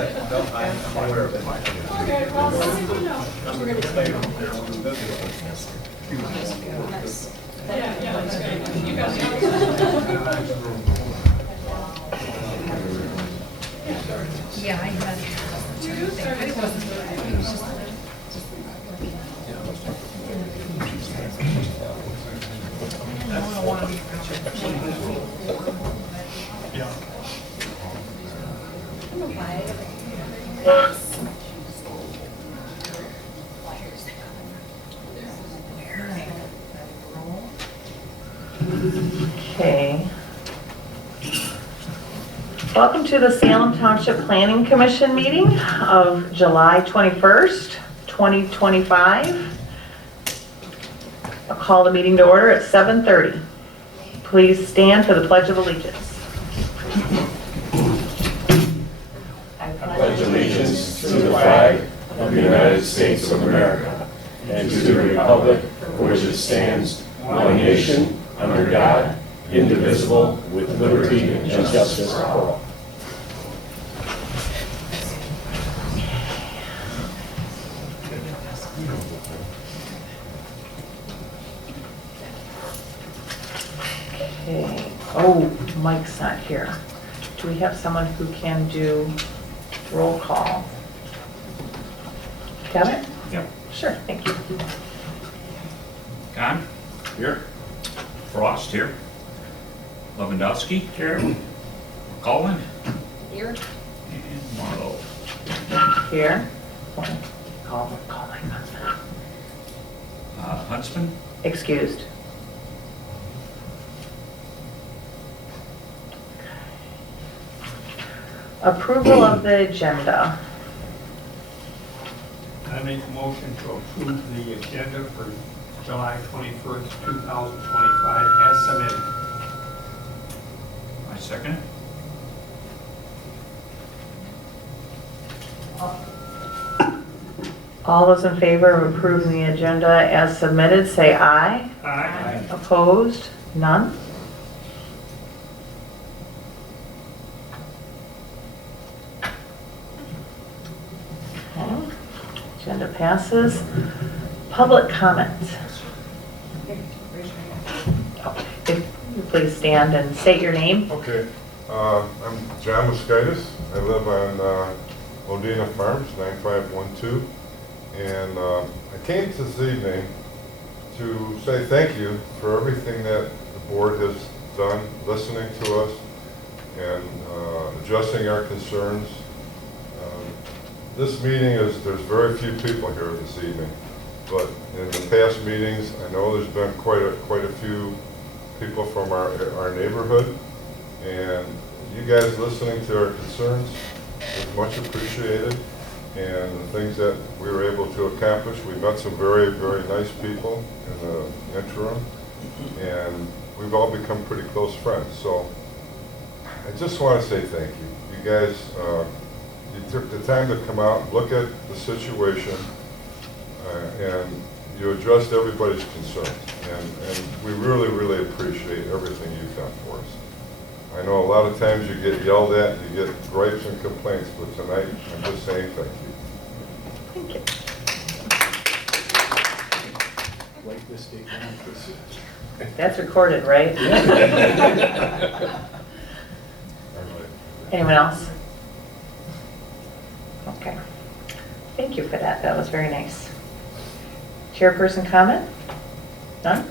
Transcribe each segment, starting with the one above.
No, I'm aware of it. Okay, well, we're going to yeah, that's good. You guys Yeah, I had it. Okay. Welcome to the Salem Township Planning Commission meeting of July 21st, 2025. I'll call the meeting to order at 7:30. Please stand for the Pledge of Allegiance. I pledge allegiance to the flag of the United States of America and to the republic for which it stands, one nation, under God, indivisible, with liberty and justice for all. Okay. Oh, Mike's not here. Do we have someone who can do roll call? Kevin? Yep. Sure, thank you. Con? Here. Frost here. Lewandowski? Here. Cullen? Here. And Marlowe. Here. Call my husband. Huntsman? Excused. Approval of the agenda. I make a motion to approve the agenda for July 21st, 2025 as submitted. I second it. All those in favor of approving the agenda as submitted, say aye. Aye. Opposed? None? Okay. Agenda passes. Public comment. If you please stand and state your name. Okay, I'm John Mosquitis. I live on Modena Farms, 9512. And I came this evening to say thank you for everything that the board has done, listening to us and addressing our concerns. This meeting there's very few people here this evening, but in the past meetings, I know there's been quite a few people from our neighborhood, and you guys listening to our concerns is much appreciated, and the things that we were able to accomplish. We met some very, very nice people in the interim, and we've all become pretty close friends. So I just want to say thank you. You guys, you took the time to come out and look at the situation, and you addressed everybody's concerns, and we really, really appreciate everything you've done for us. I know a lot of times you get yelled at, you get gripes and complaints, but tonight I'm just saying thank you. Thank you. Like this statement. That's recorded, right? Anyone else? Okay. Thank you for that. That was very nice. Chairperson comment? None?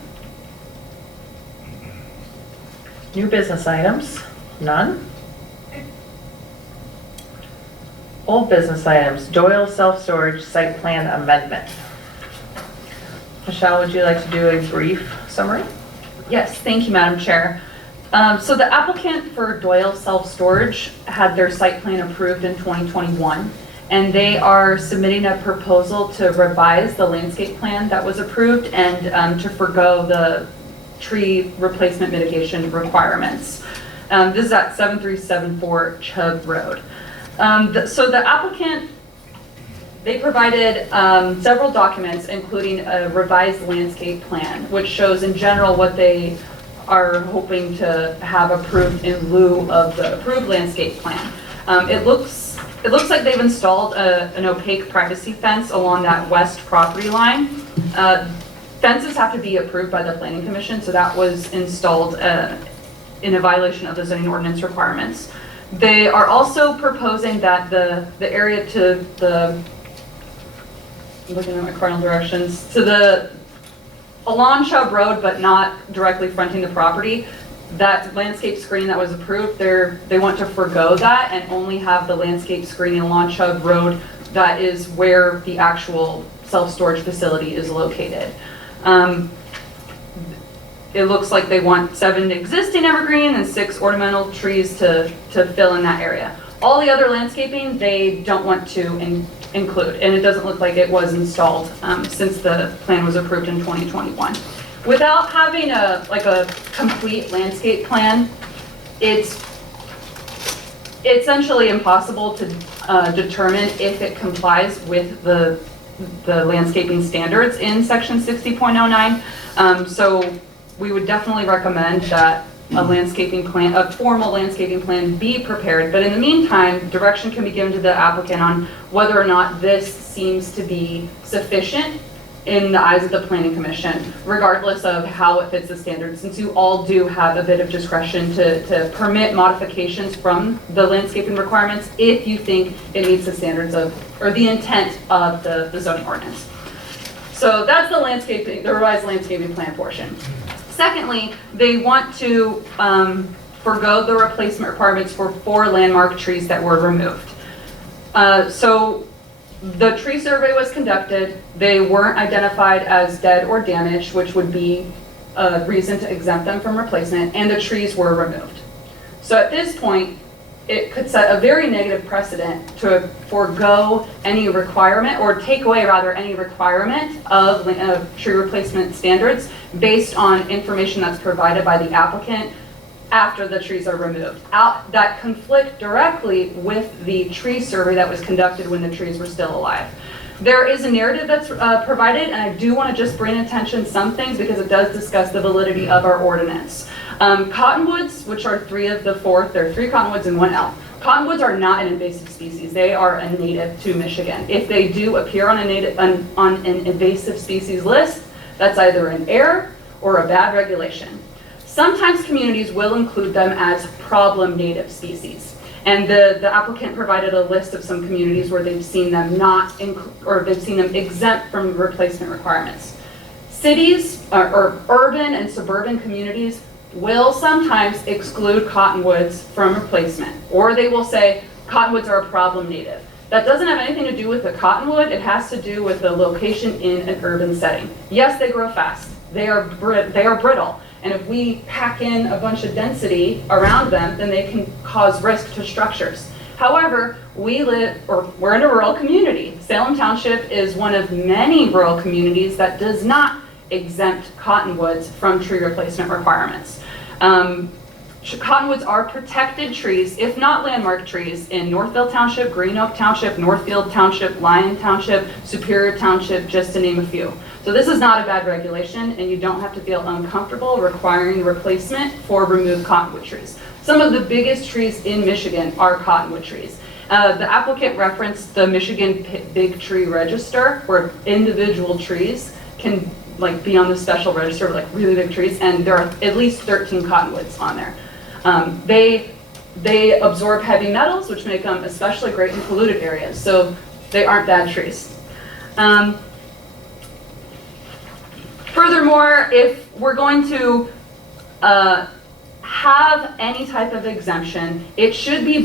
New business items? None? Old business items, Doyle Self-Storage Site Plan Amendment. Michelle, would you like to do a brief summary? Yes, thank you, Madam Chair. So the applicant for Doyle Self-Storage had their site plan approved in 2021, and they are submitting a proposal to revise the landscape plan that was approved and to forgo the tree replacement mitigation requirements. This is at 7374 Chubb Road. So the applicant, they provided several documents, including a revised landscape plan, which shows in general what they are hoping to have approved in lieu of the approved landscape plan. It looks it looks like they've installed an opaque privacy fence along that west property line. Fences have to be approved by the planning commission, so that was installed in a violation of the zoning ordinance requirements. They are also proposing that the area to the, looking at my cardinal directions, to along Chubb Road, but not directly fronting the property, that landscape screen that was approved, they want to forgo that and only have the landscape screening along Chubb Road that is where the actual self-storage facility is located. It looks like they want 7 existing evergreen and 6 ornamental trees to fill in that area. All the other landscaping, they don't want to include, and it doesn't look like it was installed since the plan was approved in 2021. Without having a complete landscape plan, it's essentially impossible to determine if it complies with the landscaping standards in section 60.09. So we would definitely recommend that a formal landscaping plan be prepared. But in the meantime, direction can be given to the applicant on whether or not this seems to be sufficient in the eyes of the planning commission, regardless of how it fits the standards, since you all do have a bit of discretion to permit modifications from the landscaping requirements if you think it meets the standards of, or the intent of the zoning ordinance. So that's the revised landscaping plan portion. Secondly, they want to forgo the replacement requirements for 4 landmark trees that were removed. So the tree survey was conducted. They weren't identified as dead or damaged, which would be a reason to exempt them from replacement, and the trees were removed. So at this point, it could set a very negative precedent to forego any requirement, or take away rather any requirement of tree replacement standards based on information that's provided by the applicant after the trees are removed, that conflict directly with the tree survey that was conducted when the trees were still alive. There is a narrative that's provided, and I do want to just bring attention some things because it does discuss the validity of our ordinance. Cottonwoods, which are 3 of the 4, there are 3 cottonwoods and 1 elm. Cottonwoods are not an invasive species. They are a native to Michigan. If they do appear on an invasive species list, that's either an error or a bad regulation. Sometimes communities will include them as problem native species. And the applicant provided a list of some communities where they've seen them they've seen them exempt from replacement requirements. Cities or urban and suburban communities will sometimes exclude cottonwoods from replacement, or they will say cottonwoods are a problem native. That doesn't have anything to do with the cottonwood. It has to do with the location in an urban setting. Yes, they grow fast. They are brittle. And if we pack in a bunch of density around them, then they can cause risk to structures. However, we're in a rural community. Salem Township is one of many rural communities that does not exempt cottonwoods from tree replacement requirements. Cottonwoods are protected trees, if not landmark trees, in Northville Township, Green Oak Township, Northfield Township, Lyon Township, Superior Township, just to name a few. So this is not a bad regulation, and you don't have to feel uncomfortable requiring replacement for removed cottonwood trees. Some of the biggest trees in Michigan are cottonwood trees. The applicant referenced the Michigan Big Tree Register, where individual trees can be on the special register, like really big trees, and there are at least 13 cottonwoods on there. They absorb heavy metals, which make them especially great in polluted areas, so they aren't bad trees. Furthermore, if we're going to have any type of exemption, it should be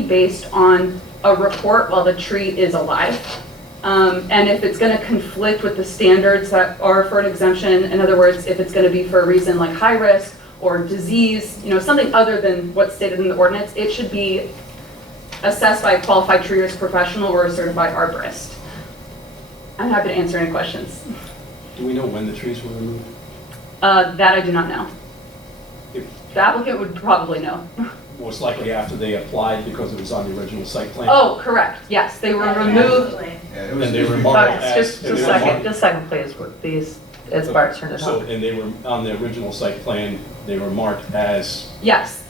based on a report while the tree is alive. And if it's going to conflict with the standards that are for an exemption, in other words, if it's going to be for a reason like high risk or disease, something other than what's stated in the ordinance, it should be assessed by a qualified tree risk professional or a certified arborist. I'm happy to answer any questions. Do we know when the trees were removed? That I do not know. The applicant would probably know. Most likely after they applied because it was on the original site plan? Oh, correct. Yes, they were removed. And they were marked as... Just a second, please, with these, as Bart's turned it So, on. and they were, on the original site plan, they were marked as... Yes.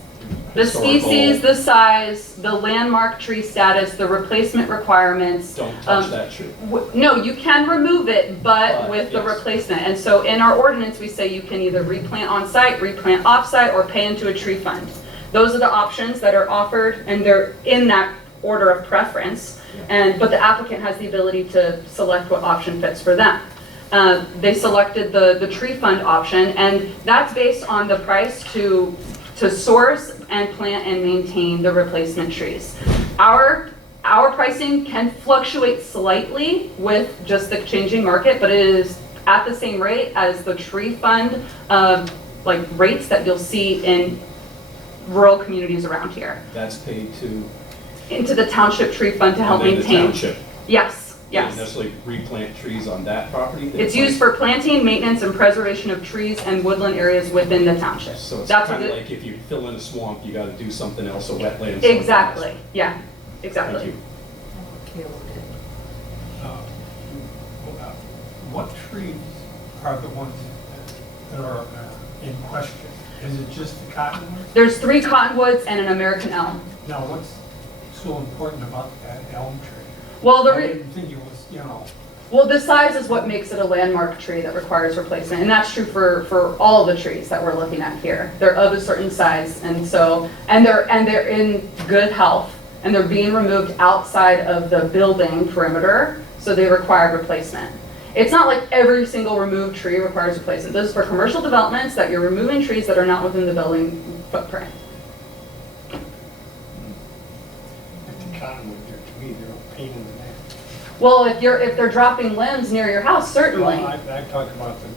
The historical- species, the size, the landmark tree status, the replacement requirements. Don't touch that tree. No, you can remove it, but But, with the yes. replacement. And so in our ordinance, we say you can either replant on site, replant off site, or pay into a tree fund. Those are the options that are offered, and they're in that order of preference. But the applicant has the ability to select what option fits for them. They selected the tree fund option, and that's based on the price to source and plant and maintain the replacement trees. Our pricing can fluctuate slightly with just the changing market, but it is at the same rate as the tree fund like rates that you'll see in rural communities around here. That's paid to. Into the township tree fund to help within the maintain. township. Yes, You don't yes. necessarily replant trees on that property. They It's plant- used for planting, maintenance, and preservation of trees and woodland areas within the township. So it's That's kind what of it- like if you fill in a swamp, you gotta do something else, a wetland. something else. Exactly, yeah, Thank exactly. you. What trees are the ones that are in question? Is it just the cottonwood? There's 3 cottonwoods and an American elm. Now, what's so important about that elm tree? Well, I didn't think it was, well, the size is what makes it a landmark tree that requires replacement, and that's true for all the trees that we're looking at here. They're of a certain size, and so, and they're in good health, and they're being removed outside of the building perimeter, so they require replacement. It's not like every single removed tree requires replacement. This is for commercial developments that you're removing trees that are not within the building footprint. if the cottonwood, to me, they're a pain in the neck. Well, if they're dropping limbs near your house, certainly. Well, I talk about the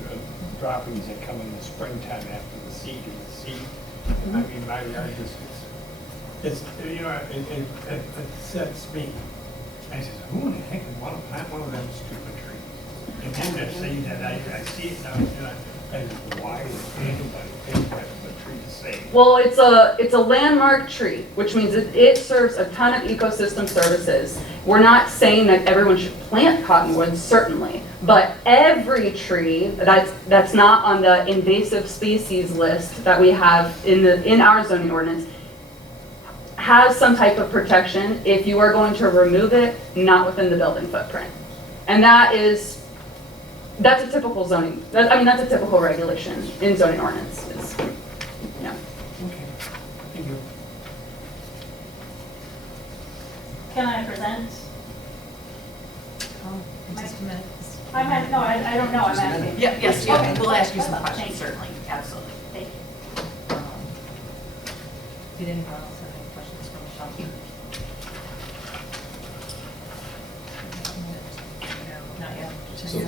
droppings that come in the springtime after the seed and the seed. I mean, my yard just, it's, it upsets me. I says, who in the heck would want to plant one of them stupid trees? And then they're saying that I see it now, and why would anybody think that's the tree to save? Well, it's a landmark tree, which means it serves a ton of ecosystem services. We're not saying that everyone should plant cottonwoods, certainly, but every tree that's not on the invasive species list that we have in our zoning ordinance has some type of protection if you are going to remove it not within the building footprint. And that's a typical zoning, that's a typical regulation in zoning ordinances. Yeah. Okay, thank you. Can I present? Just a minute. I don't know, I'm asking. Yes, Okay. we'll ask you some Thank questions, you. certainly, absolutely. Thank you. Did anyone else have any questions for Michelle? No, not yet. So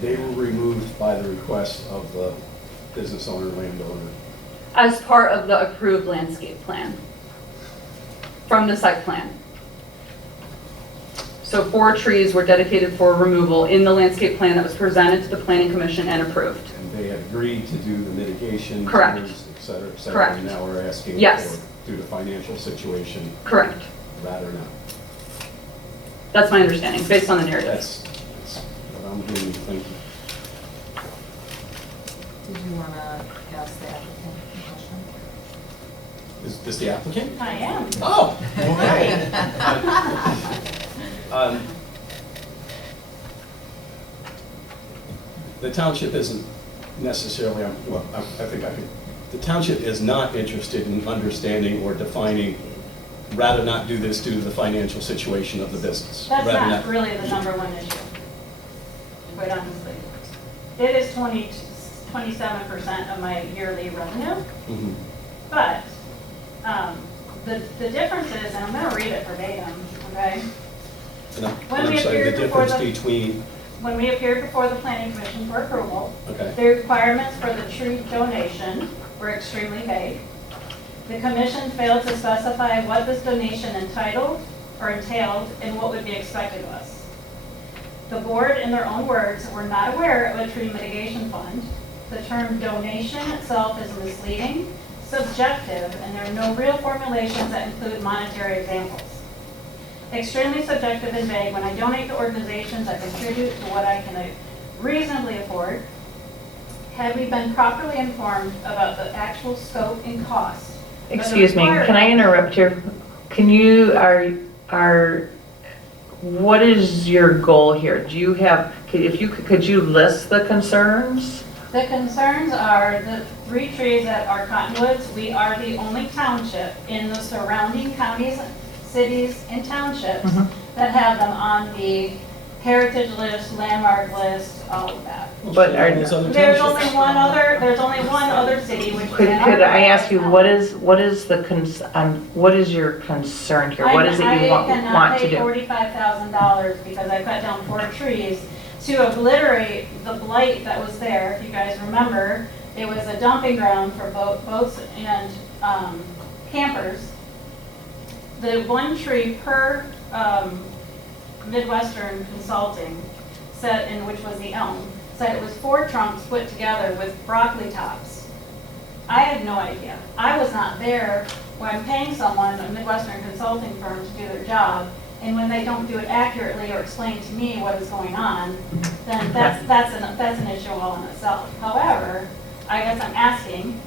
they were removed by the request of the business owner, landowner. As part of the approved landscape plan from the site plan. So 4 trees were dedicated for removal in the landscape plan that was presented to the planning commission and approved. And they had agreed to do the mitigation. Correct. Et cetera, et cetera. Correct. And now we're asking Yes. for, due to financial situation, Correct. that or not. That's my understanding, based on the narrative. That's what I'm hearing. Thank you. Did you want to ask the applicant a question? Is this the applicant? I am. Oh, okay. The township isn't necessarily, the township is not interested in understanding or defining, rather not do this due to the financial situation of the business. That's Rather not really the number one issue, quite honestly. It is 27% of my yearly revenue, Mhm. but the difference is, and I'm gonna read it verbatim, okay? And I'm When we sorry, the appeared before difference between, When we appeared before the planning commission for approval, okay, the requirements for the tree donation were extremely vague. The commission failed to specify what this donation entailed and what would be expected of us. The board, in their own words, were not aware of a tree mitigation fund. The term donation itself is misleading, subjective, and there are no real formulations that include monetary examples. Extremely subjective and vague. When I donate to organizations, I contribute to what I can reasonably afford. Had we been properly informed about the actual scope and cost Excuse me, can I interrupt here? Can you, what is your goal here? Do you have, could you list the concerns? The concerns are the 3 trees that are cottonwoods. We are the only township in the surrounding counties, cities, and townships that have them on the heritage list, landmark list, all of that. But are, There's only one other city which. could I ask you, what is your concern here? What is it you want to I cannot pay do? $45,000 because I cut down 4 trees to obliterate the blight that was there. If you guys remember, it was a dumping ground for boats and campers. The 1 tree per Midwestern Consulting said, which was the elm, said it was 4 trunks put together with broccoli tops. I had no idea. I was not there when I'm paying someone, a Midwestern consulting firm, to do their job, and when they don't do it accurately or explain to me what is going on, then that's an issue all in itself. However, I guess I'm asking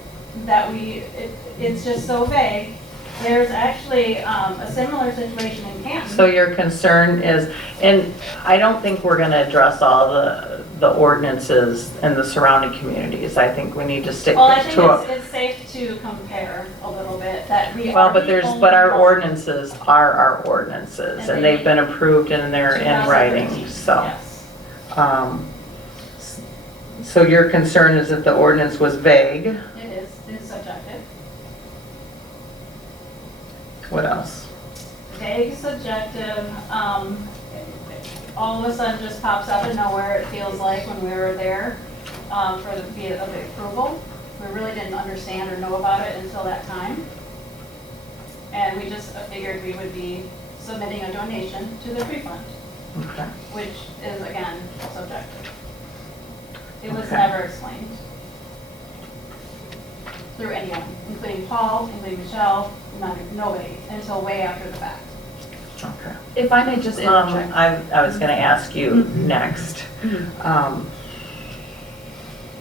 that it's just so vague. There's actually a similar situation in Canton. So your concern is, and I don't think we're going to address all the ordinances in the surrounding communities. I think we need to stick Well, I to think it's safe to compare a little bit that we well, are but the only but our one. ordinances are our ordinances, and they've been approved and they're in writing. 2013, So, yes. so your concern is that the ordinance was vague. It's subjective. What else? Vague, subjective, all of a sudden just pops up in nowhere, it feels like, when we were there for the approval. We really didn't understand or know about it until that time. And we just figured we would be submitting a donation to the tree fund, Okay. which is, again, subjective. It was Okay. never explained through anyone, including Paul, including Michelle, nobody, until way after the fact. Okay. If I may just interject. I was going to ask you next,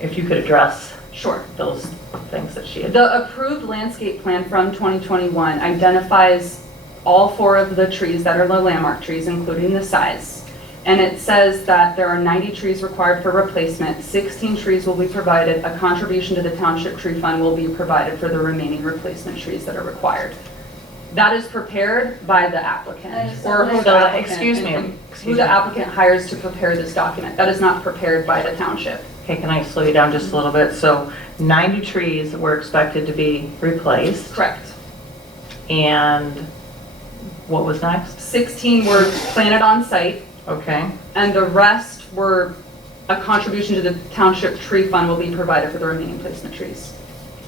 if you could address Sure. those things that she had. The approved landscape plan from 2021 identifies all 4 of the trees that are the landmark trees, including the size. And it says that there are 90 trees required for replacement, 16 trees will be provided, a contribution to the township tree fund will be provided for the remaining replacement trees that are required. That is prepared by the applicant, or who the So, applicant, excuse me, who the applicant hires to prepare this document. That is not prepared by the township. Okay, can I slow you down just a little bit? So 90 trees were expected to be replaced, Correct. and what was next? 16 were planted on site, Okay, and the rest were a contribution to the township tree fund will be provided for the remaining placement trees.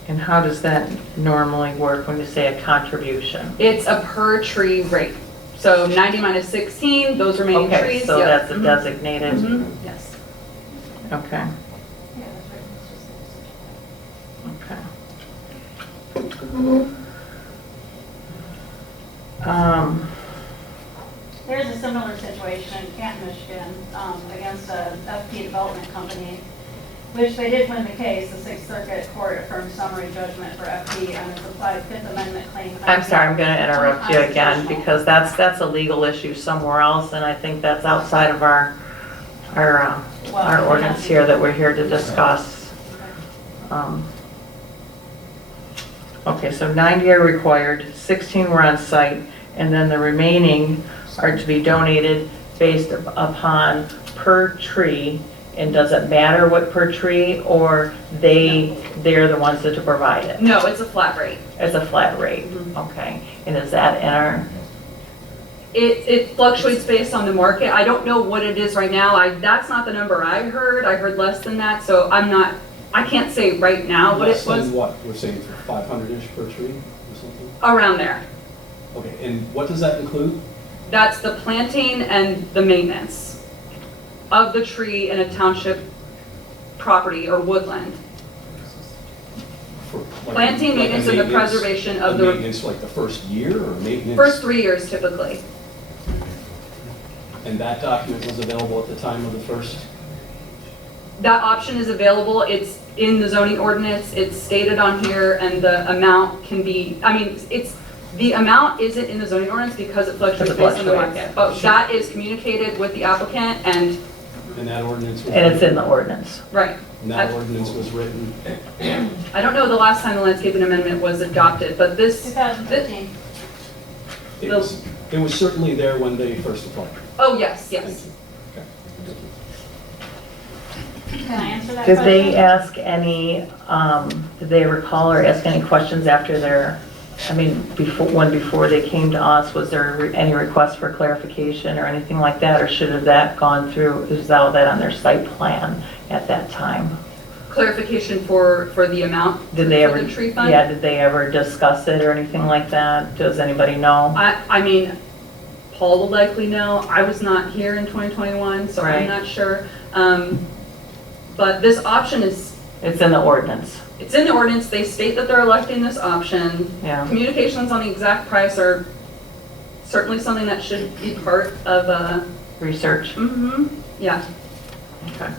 and how does that normally work when you say a contribution? It's a per tree rate. So 90 minus 16, those remaining Okay, trees. so yep. that's a designated, Mhm. Yes. okay, Yeah, that's right. It's just- okay. There's a similar situation in Canton, Michigan, against a FP development company, which they did win the case. The Sixth Circuit Court affirmed summary judgment for FP on its applied Fifth Amendment claim. I'm sorry, I'm going to interrupt you again, because that's a legal issue somewhere else, and I think that's outside of our ordinance here that we're here to discuss. Okay, so 90 are required, 16 were on site, and then the remaining are to be donated based upon per tree. And does it matter what per tree, or they're the ones that to provide it? No, it's a flat rate. It's a flat rate, okay. And is that in our, It fluctuates based on the market. I don't know what it is right now. That's not the number I heard. I heard less than that, so I can't say right now what it Less than was. what? We're saying 500-ish per tree or something? Around there. Okay, and what does that include? That's the planting and the maintenance of the tree in a township property or woodland. For like Planting, a maintenance, and the maintenance- preservation a of the Maintenance like the first year, or maintenance? first 3 years typically. And that document was available at the time of the first? That option is available. It's in the zoning ordinance, it's stated on here, and the amount can be, I mean, the amount isn't in the zoning ordinance because it fluctuates based on the market. But that is communicated with the applicant, and, And that ordinance was. And it's in the ordinance. right. And that ordinance was written. I don't know the last time the landscaping amendment was adopted, but this, 2015. It was certainly there when they first applied. oh, yes, Thank yes. you. Okay. Can I answer that Did question? they ask any, did they recall or ask any questions after their, I mean, before they came to us, was there any request for clarification or anything like that? Or should have that gone through, is all that on their site plan at that time? Clarification for the amount Did they for ever? the tree fund? Yeah, did they ever discuss it or anything like that? Does anybody know? I mean, Paul will likely know. I was not here in 2021, so Right. I'm not sure. But this option is, It's in the ordinance, it's in the ordinance. They state that they're electing this option. yeah. Communications on the exact price are certainly something that should be part of Research, yeah. okay.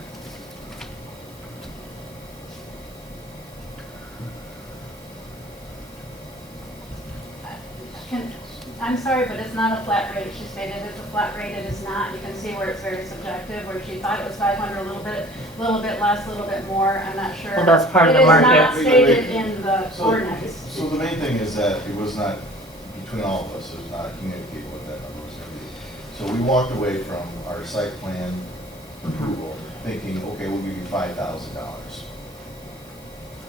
I'm sorry, but it's not a flat rate. She stated it's a flat rate. It is not. You can see where it's very subjective, where she thought it was 500, a little bit less, a little bit more. I'm not sure. Well, that's part of the market. It is not stated in the ordinance. So the main thing is that it was not, between all of us, it was not communicated what that number was gonna be. So we walked away from our site plan approval, thinking, okay, we'll give you $5,000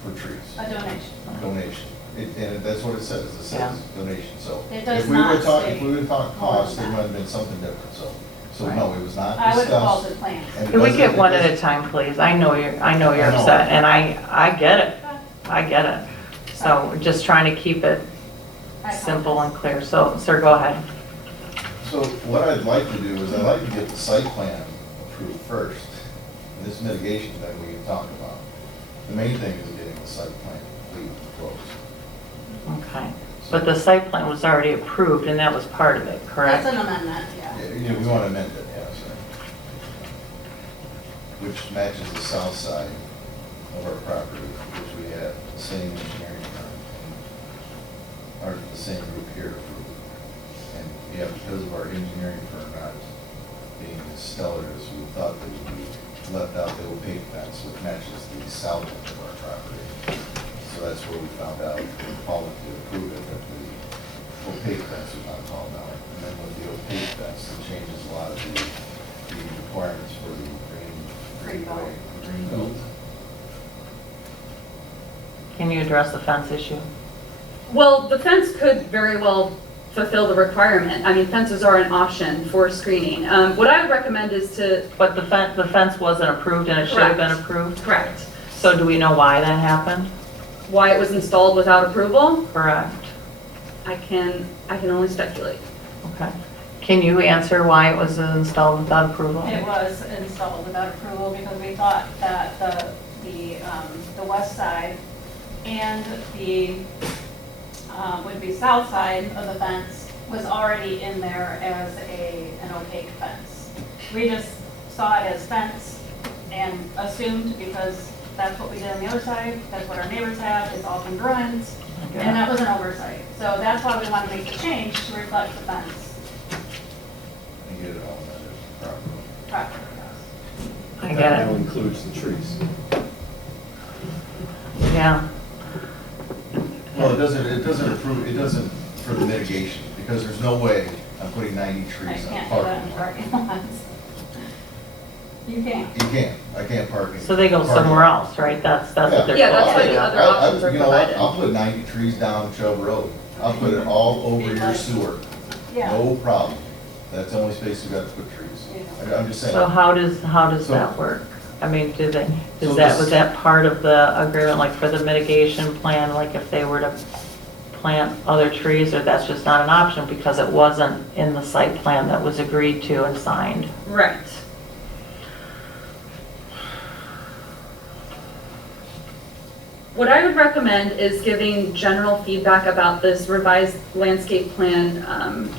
for trees, A donation. donation. And that's what it says, it says Yeah. donation, so. It does if we would not talk- state If we would talk cost, it more than might have been something different, so Right. no, it was not I would have called discussed. it plans. and it Can we doesn't- get one it at a doesn't- time, please? I know you're I know. upset, and I get it, I get it. So we're just trying to keep it I simple apologize. and clear. So, sir, go ahead. So what I'd like to do is I'd like to get the site plan approved first, and this mitigation thing we can talk about. The main thing is getting the site plan complete and closed. Okay. But the site plan was already approved, and that was part of it, correct? That's an amendment, yeah. Yeah, we want to amend it, yes. Which matches the south side of our property, which we have the same engineering firm, or the same group here approved. And yeah, because of our engineering firm not being as stellar as we thought they would be, left out the opaque fence, which matches the south end of our property. So that's where we found out, when Paul went to approve it, that the opaque fence was not called out. And then with the opaque fence, it changes a lot of the requirements for the green belt. Can you address the fence issue? Well, the fence could very well fulfill the requirement. I mean, fences are an option for screening. What I would recommend is to, But the fence wasn't approved, and it should have been Correct. approved? correct, So do we know why that happened? why it was installed without approval. Correct. I can only speculate. Okay. Can you answer why it was installed without approval? It was installed without approval because we thought that the west side and the, would be south side of the fence was already in there as an opaque fence. We just saw it as fence and assumed because that's what we did on the other side, that's what our neighbors have, it's all congruent, and that was an oversight. So that's why we want to make the change to reflect the fence And get it all amended properly. properly. I That get now it. includes the trees. Yeah. Well, it doesn't approve, it doesn't for the mitigation, because there's no way I'm putting 90 I trees on a can't do that in parking lot. parking lots. You can't. You can't, I can't park in. So they go parking somewhere lot. else, right? That's what they're Yeah, that's supposed why to the do. other options are You know what, provided. I'll put 90 trees down Chubb Road. I'll put it all over your sewer. Yeah. No problem. That's the only space you got to put trees. I'm just saying. So how does So- that work? I mean, So was this- that part of the agreement, like for the mitigation plan, like if they were to plant other trees, or that's just not an option because it wasn't in the site plan that was agreed to and signed? Right. What I would recommend is giving general feedback about this revised landscape plan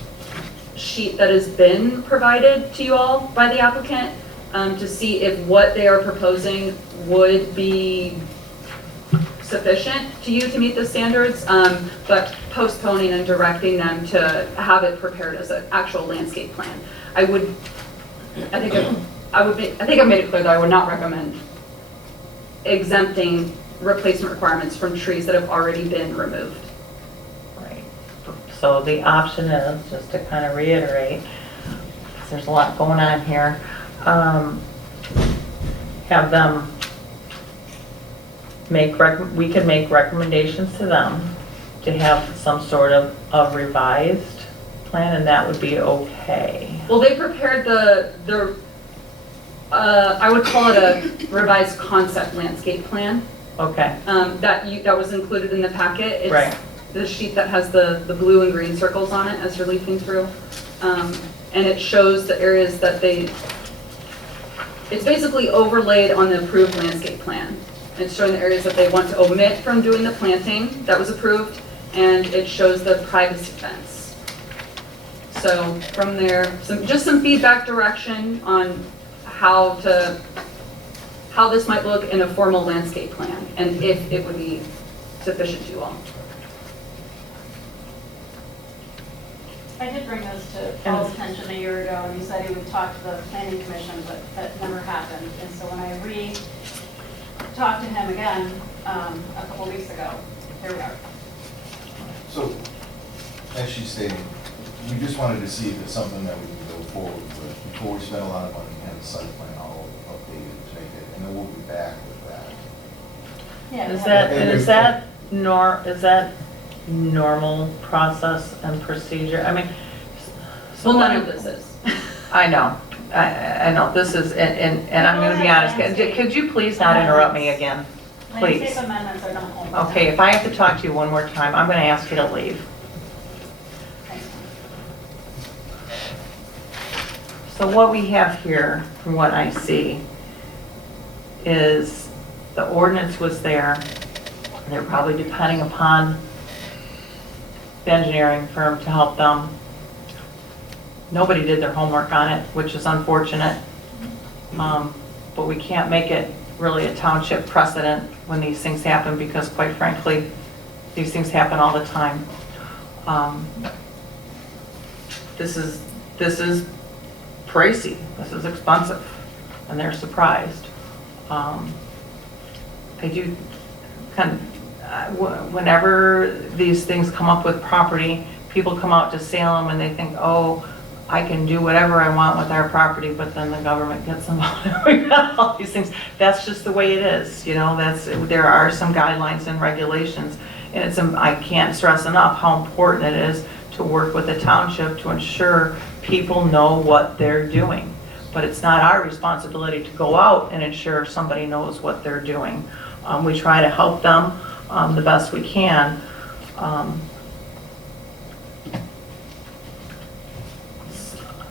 sheet that has been provided to you all by the applicant to see if what they are proposing would be sufficient to you to meet the standards, but postponing and directing them to have it prepared as an actual landscape plan. I think I've made it clear that I would not recommend exempting replacement requirements from trees that have already been removed. Right. So the option is, just to kind of reiterate, 'cause there's a lot going on here, have them we could make recommendations to them to have some sort of a revised plan, and that would be okay. Well, they prepared I would call it a revised concept landscape plan. Okay, That was included in the packet. It's right. the sheet that has the blue and green circles on it as you're leafing through. And it shows the areas that it's basically overlaid on the approved landscape plan. It's showing the areas that they want to omit from doing the planting that was approved, and it shows the privacy fence. So from there, just some feedback direction on how this might look in a formal landscape plan, and if it would be sufficient to you all. I did bring this to Paul's attention a year ago, and he said he would talk to the planning commission, but that never happened. And so when I talked to him again a couple weeks ago, here we are. So, as she's stating, we just wanted to see if it's something that we can go forward with before we spend a lot of money and have the site plan all updated to make it, and then we'll be back with that. Yeah. Is that normal process and procedure? I mean, Well, none of this is. I know, I know, this is, and I'm gonna be honest, could you please not interrupt me again? Please. Landscape amendments are not home. Okay, if I have to talk to you one more time, I'm gonna ask you to leave. So what we have here, from what I see, is the ordinance was there. They're probably depending upon the engineering firm to help them. Nobody did their homework on it, which is unfortunate. But we can't make it really a township precedent when these things happen, because quite frankly, these things happen all the time. This is pricey, this is expensive, and they're surprised. I do whenever these things come up with property, people come out to Salem and they think, oh, I can do whatever I want with our property, but then the government gets involved. We got all these things. That's just the way it is, you know. There are some guidelines and regulations, and I can't stress enough how important it is to work with the township to ensure people know what they're doing. But it's not our responsibility to go out and ensure somebody knows what they're doing. We try to help them the best we can.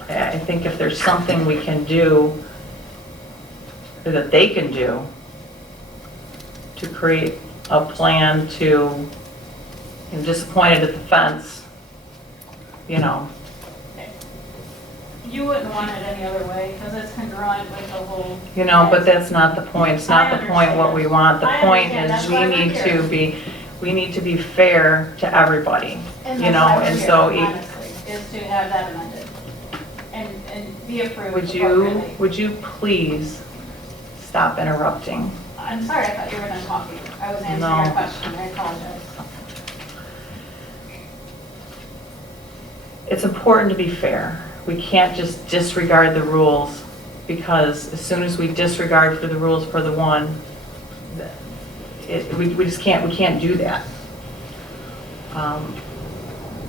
I think if there's something we can do, or that they can do, to create a plan to, I'm disappointed at the fence, you know. You wouldn't want it any other way, because it's congruent with the whole. You know, but that's not the point. It's not the point what we want. The point is we need to be fair to everybody, you know, and so. Honestly, is to have that amended and be approved appropriately. Would you please stop interrupting? I'm sorry, I thought you were done talking. I was answering No. your question, I apologize. It's important to be fair. We can't just disregard the rules, because as soon as we disregard for the rules for the one, we just can't, we can't do that.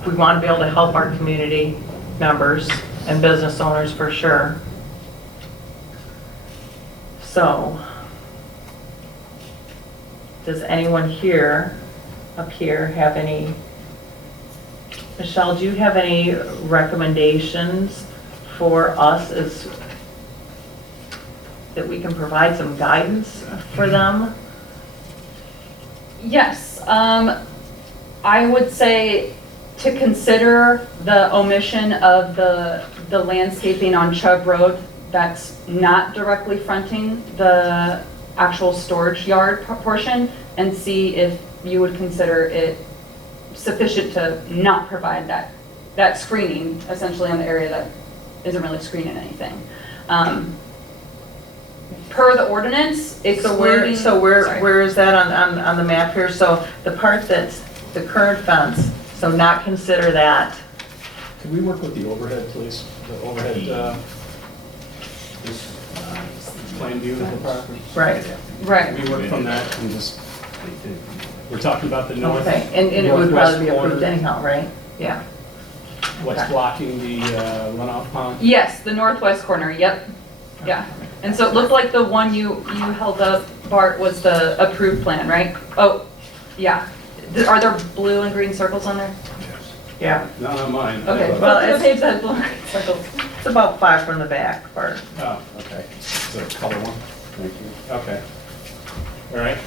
We want to be able to help our community members and business owners for sure. So, does anyone up here, have any? Michelle, do you have any recommendations for us that we can provide some guidance for them? Yes, I would say to consider the omission of the landscaping on Chubb Road that's not directly fronting the actual storage yard portion, and see if you would consider it sufficient to not provide that screening essentially on the area that isn't really screening anything. Per the ordinance, excluding. Sorry. Where is that on the map here? So the part that's the current fence, so not consider that. Could we work with the overhead, please? The overhead, plan view of the property? Right. Right. We work from that and just, we're talking about the north. Okay, and it would northwest probably be approved corner, anyhow, right? Yeah. What's Okay. blocking the runoff pond? Yes, the northwest corner, yep. Yeah. And so it looked like the one you held up, Bart, was the approved plan, right? Oh, yeah. Are there blue and green circles on there? Yeah. Not on mine. Okay, But- well, it's- the page that has blue and green circles. It's about 5 from the back part. Oh, okay. Is it a color one? Thank you. Okay. All right.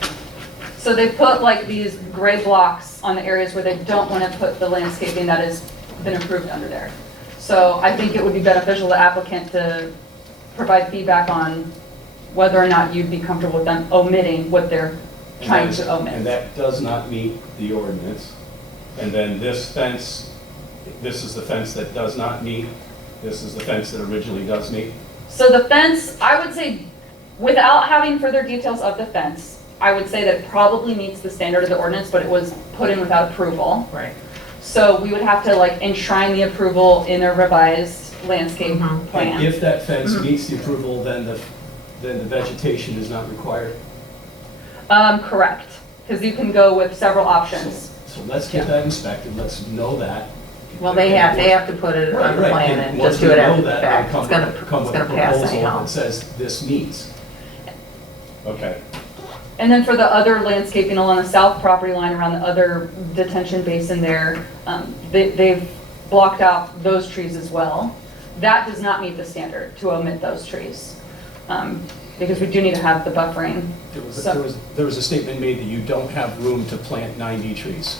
So they put like these gray blocks on the areas where they don't want to put the landscaping that has been approved under there. So I think it would be beneficial to the applicant to provide feedback on whether or not you'd be comfortable with them omitting what they're trying to And omit. that does not meet the ordinance. And then this fence, this is the fence that does not meet. This is the fence that originally does meet. So the fence, I would say, without having further details of the fence, I would say that it probably meets the standard of the ordinance, but it was put in without approval. Right. So we would have to like enshrine the approval in a revised landscape Mhm. plan. And if that fence meets the approval, then the vegetation is not required. Correct, because you can go with several options. So let's get that inspected, let's know that. Well, they have to put it on the Right, plan and and once just do we it know after the that, fact. then It's come gonna with a pass proposal anyhow. that says this meets. Okay. And then for the other landscaping along the south property line around the other detention basin there, they've blocked out those trees as well. That does not meet the standard to omit those trees, because we do need to have the buffering. There was a statement made that you don't have room to plant 90 trees.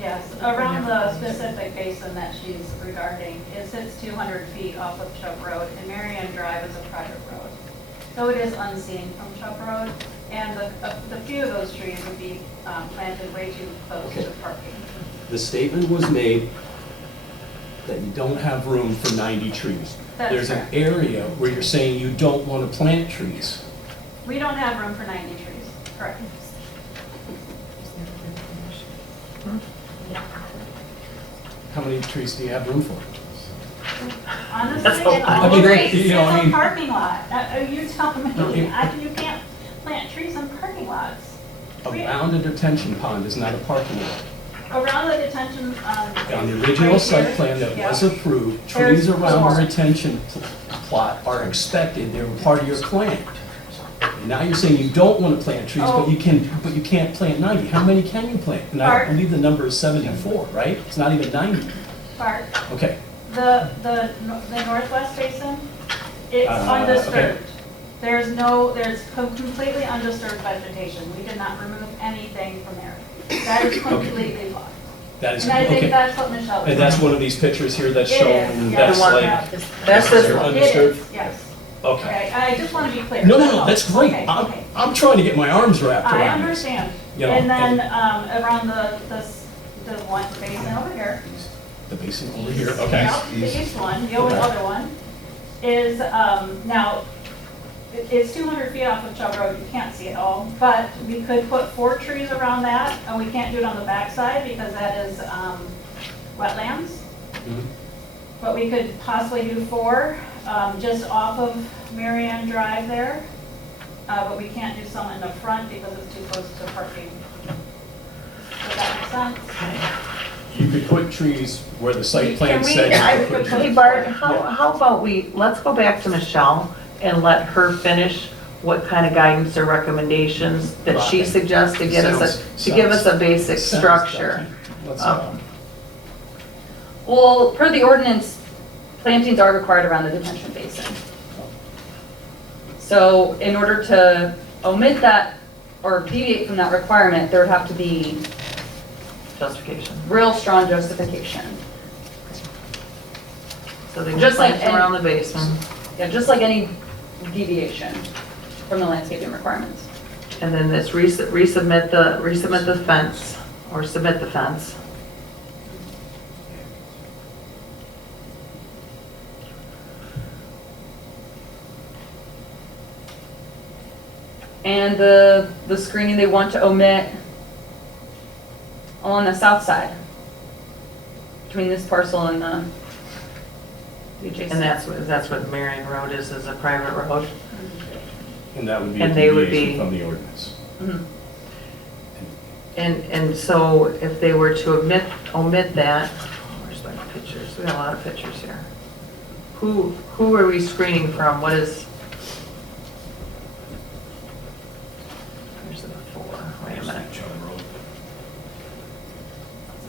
Yes, around the specific basin that she's regarding, it sits 200 feet off of Chubb Road, and Marion Drive is a private road. So it is unseen from Chubb Road, and the few of those trees would be planted way too close Okay. to parking. The statement was made that you don't have room for 90 trees. That's There's an correct. area where you're saying you don't want to plant trees. We don't have room for 90 trees, correct. How many trees do you have room for? Honestly, That's in a all lot. the Great. it's You know, I a mean- parking lot. You tell me, Okay. you can't plant trees in parking lots. Around a detention pond is not a parking lot. Around the detention, On the original right site here, plan that was yeah. approved, There's trees around four. the retention plot are expected, they were part of your plan. And now you're saying you don't want to plant trees, Oh. but you can't plant 90. How many can you plant? And I Art. believe the number is 74, right? It's not even 90. Bart, Okay. the northwest basin, it's Okay. undisturbed. There's completely undisturbed vegetation. We did not remove anything from there. That is completely blocked. That is, And I think okay. that's what Michelle was And that's saying. one of these pictures here that's It shown, is, and yeah. that's The one like, That's this You're one. It undisturbed? is, yes. Okay. Okay, I just want to be clear. No, that's great. Okay, okay. I'm trying to get my arms wrapped I around this. understand. You know, And then around the one basin over here. The basin over here, okay. Yep, the east one, the only Okay. other one, is, now, it's 200 feet off of Chubb Road, you can't see it all, but we could put 4 trees around that, and we can't do it on the backside because that is wetlands. Mhm. But we could possibly do 4, just off of Marianne Drive there. But we can't do some in the front because it's too close to parking. Does that make sense? You could put trees where the site plan Can we- said. I you could would put put- trees. Hey Bart, how about let's go back to Michelle and let her finish what kind of guidance or recommendations that she Okay. suggests to give us a basic Sounds structure. okay. Let's, Well, per the ordinance, plantings are required around the detention basin. So in order to omit that or deviate from that requirement, there would have to be Justification. real strong justification. So they can Just like plant around the basin. Yeah, just like any deviation from the landscaping requirements. And then this resubmit the fence, or submit the fence. And the screening they want to omit on the south side, between this parcel and the adjacent. And that's what Marion Road is a private road. And that would be a And they would deviation be- from the ordinance. Mhm. And so if they were to omit that, where's my pictures? We got a lot of pictures here. Who are we screening from? What is? Where's the before? Wait a minute.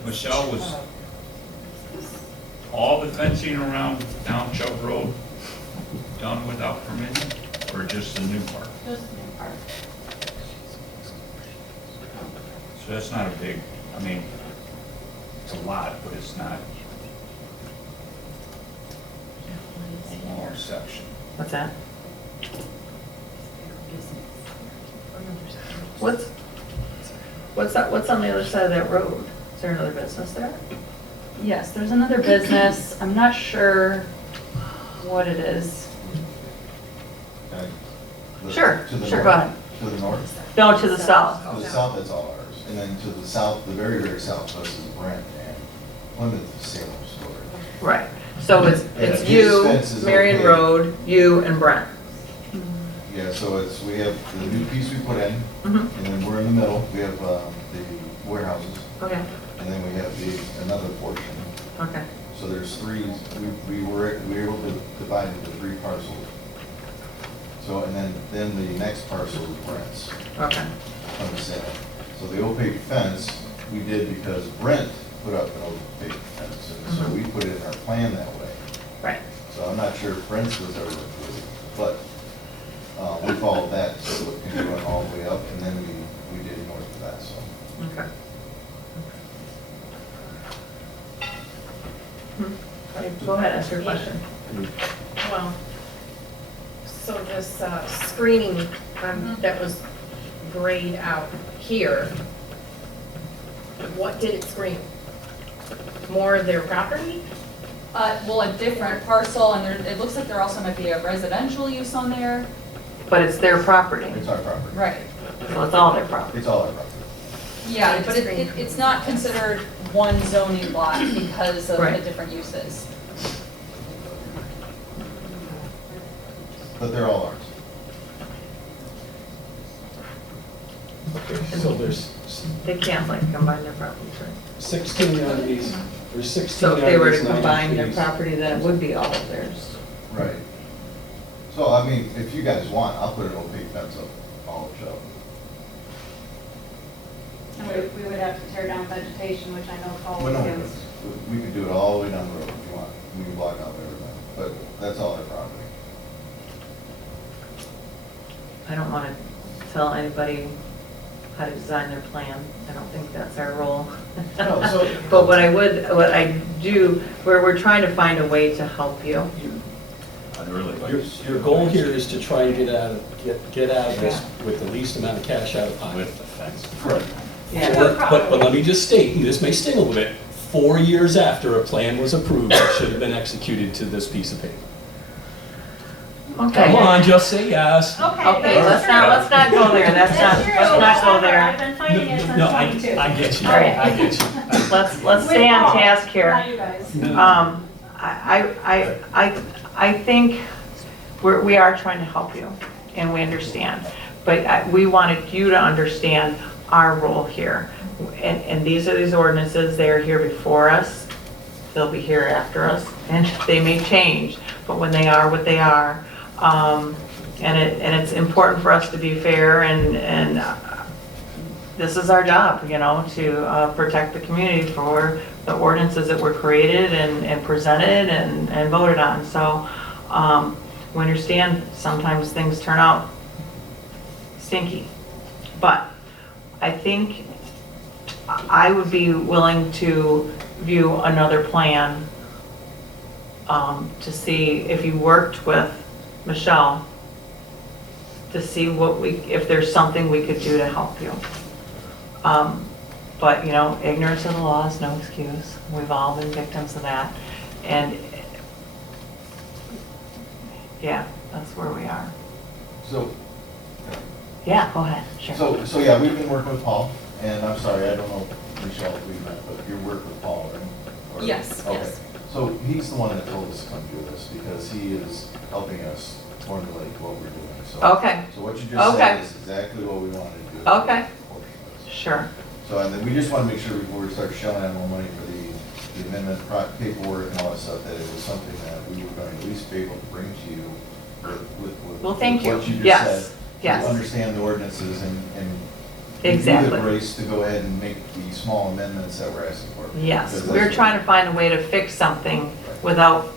Michelle, was all the fencing around Township Road done without permission, or just the new part? Just the new part. So that's not a big, I mean, it's a lot, but it's not a long section. What's that? What's on the other side of that road? Is there another business there? Yes, there's another business. I'm not sure what it is. Okay. Sure, To the sure, north- go ahead. To the north. No, to the south. To the south, that's all ours. And then to the south, the very, very southwest is Brent and Plymouth Salem storage. Right. So it's His you, fence is Marion okay. Road, you and Brent. Yeah, so we have the new piece we put in, Mhm. and then we're in the middle, we have the warehouses, Okay, and then we have another portion. okay. So there's three, we were able to divide into three parcels. So, and then the next parcel is Brent's, Okay. from the Salem. So the opaque fence, we did because Brent put up an opaque fence, and so we put it in our plan that way. Right. So I'm not sure if Brent's was ever approved, but we followed that, so it can go all the way up, and then we did north of that, so. Okay. Go ahead, ask your question. Well, so this screening that was grayed out here, what did it screen? More of their property? Well, a different parcel, and it looks like there also might be a residential use on there. But it's their property, It's our property. Right. so it's all their property. It's all our property. Yeah, but it's not considered one zoning lot because of the Right. different uses. But they're all ours. Okay, so there's They can't like combine their properties, right? 16 out of these, there's 16 So out if of they were to these combine their 93. property, then it would be all of theirs. Right. So, I mean, if you guys want, I'll put an opaque fence up all the show. And we would have to tear down vegetation, which I know falls Well, no, against. we could do it all the way down the road if you want. We can block out everything, but that's all our property. I don't want to tell anybody how to design their plan. I don't think that's our role. No, so- But what I do, where we're trying to find a way to help you. I'd really like Your, to see your goal here is to try and get out of this with the least amount of cash out of pocket. with the fence. Correct. Yeah. But let me just state, and this may sting a little bit, 4 years after a plan was approved, it should have been executed to this piece of paper. Okay. Come on, just say yes. Okay, let's not go there. Let's not go I've there. been fighting it since No, I 22. get you, All right. I get you. Let's stay on task here. Not you guys. I think we are trying to help you, and we understand. But we wanted you to understand our role here. And these are these ordinances, they are here before us, they'll be here after us, and they may change, but when they are what they are, and it's important for us to be fair, and this is our job, to protect the community for the ordinances that were created and presented and voted on. So we understand sometimes things turn out stinky, but I think I would be willing to view another plan to see if you worked with Michelle to see if there's something we could do to help you. But, you know, ignorance of the law is no excuse. We've all been victims of that. And, yeah, that's where we are. So, Yeah, go ahead, sure. so yeah, we've been working with Paul, and I'm sorry, I don't know, Michelle, if we met, but you work with Paul, right? Or- Yes, Okay. yes. So he's the one that told us to come do this, because he is helping us formulate what we're doing, so. Okay, So what you just Okay. said is exactly what we wanted to do. Okay. sure. So, and then we just want to make sure before we start shelling out more money for the amendment paperwork and all that stuff, that it was something that we were going to at least be able to bring to you with Well, thank you. what you just Yes, said. yes. To understand the ordinances and give you Exactly. the grace to go ahead and make the small amendments that we're asking for. Yes, Because we're that's- trying to find a way to fix something without,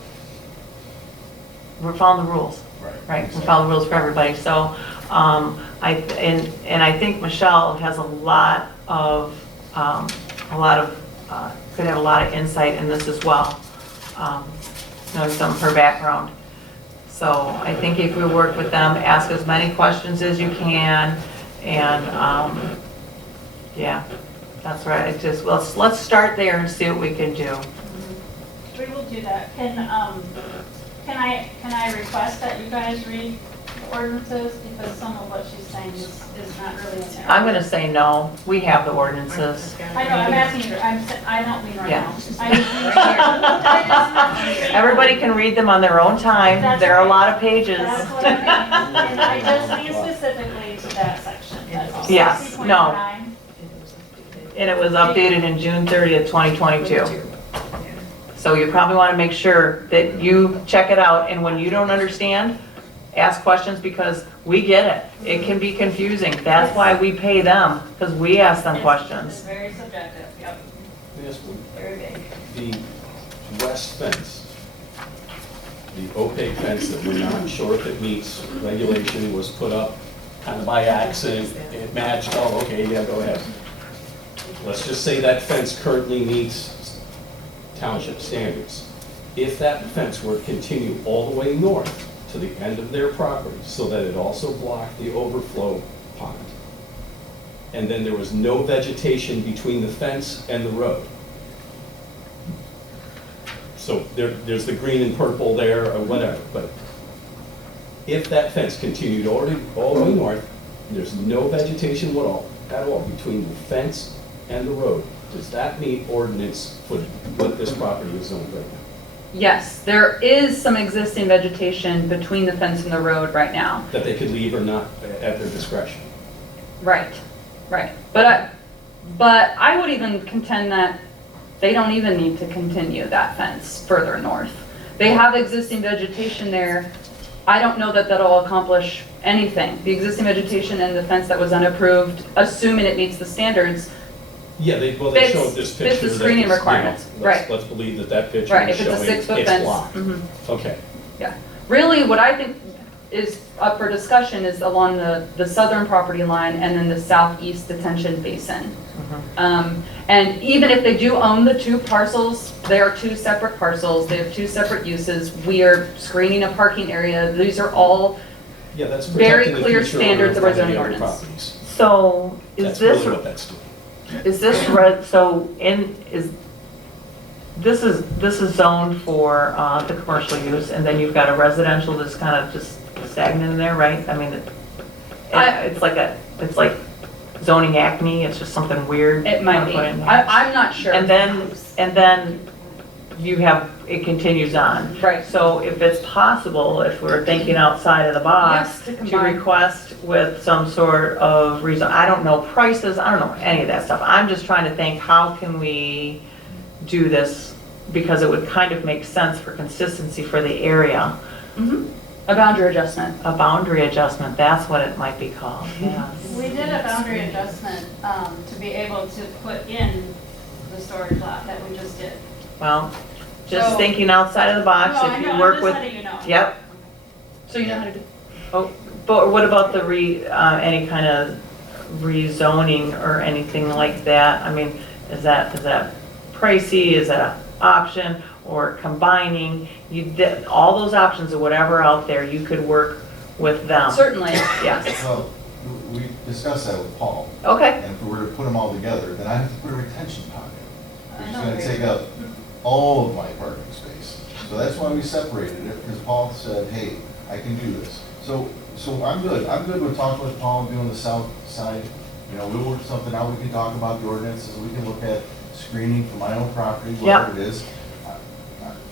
we're following the rules. Right, we follow the rules for everybody, so, and I think Michelle has could have a lot of insight in this as well, knowing some of her background. So I think if we work with them, ask as many questions as you can, and, yeah, that's right, let's start there and see what we can do. We will do that. Can I request that you guys read the ordinances? Because some of what she's saying is not really in there. I'm gonna say no, we have the ordinances. I know, I'm asking you, I don't mean right Yeah. now. I just Everybody can read them on their own time, That's there are a right. lot of pages. That's what I mean, and I just mean specifically to that section, that's all. Yes, no. 60.9. And it was updated in June 30th, 2022. So you probably want to make sure that you check it out, and when you don't understand, ask questions, because we get it. It can be confusing. That's why we pay them, because we ask them It's questions. very subjective, yep, Yes, very big. the west fence, the opaque fence that we're not sure if it meets regulation, was put up kind of by accident. It matched, oh, okay, yeah, go ahead. Let's just say that fence currently meets township standards. If that fence were to continue all the way north to the end of their property, so that it also blocked the overflow pond, and then there was no vegetation between the fence and the road. So there's the green and purple there, or whatever, but if that fence continued all the way north, there's no vegetation at all between the fence and the road, does that meet ordinance for what this property is zoned right now? Yes, there is some existing vegetation between the fence and the road right now. That they could leave or not at their discretion? Right, right. But I would even contend that they don't even need to continue that fence further north. They have existing vegetation there. I don't know that that'll accomplish anything. The existing vegetation and the fence that was unapproved, assuming it meets the standards. Yeah, they Fits- showed this fits picture. the that screening is, you know, requirements, right. Let's believe that picture Right, is if it's a showing 6-foot it's fence. blocked. Mhm. Okay. Yeah, really what I think is up for discussion is along the southern property line and then the southeast detention basin. And even if they do own the two parcels, they are two separate parcels, they have two separate uses. We are screening a parking area, these are all, Yeah, that's Very protecting the clear future standards of our owner of any zoning other ordinance. properties. So That's really what that's doing. this is zoned for the commercial use, and then you've got a residential that's kind of just stagnant in there, right? I mean, it's like zoning acme, it's just something weird. it might be. I'm not sure. And then you have, it continues on. Right. So if it's possible, if we're thinking outside of the box, Yes, to to combine. request with some sort of reason, I don't know prices, I don't know any of that stuff. I'm just trying to think, how can we do this? Because it would kind of make sense for consistency for the area. Mhm. A boundary adjustment. A boundary adjustment, that's what it might be called, yes. We did a boundary adjustment to be able to put in the storage lot that we just did. Well, just So- thinking outside of the box, No, I if know, you work I'm with. just letting you know. Yep. So you know how to do. Oh, but what about the any kind of rezoning or anything like that? I mean, is that pricey, is that an option, or combining? All those options or whatever out there, you could work with them. Certainly. Yes. Well, we discussed that with Paul, Okay, and if we were to put them all together, then I have to put a retention pond in, which is I gonna know. take up all of my parking space. So that's why we separated it, because Paul said, hey, I can do this. So I'm good with talking with Paul and doing the south side. You know, we'll work something out, we can talk about the ordinances, we can look at screening for my own property, whatever it is.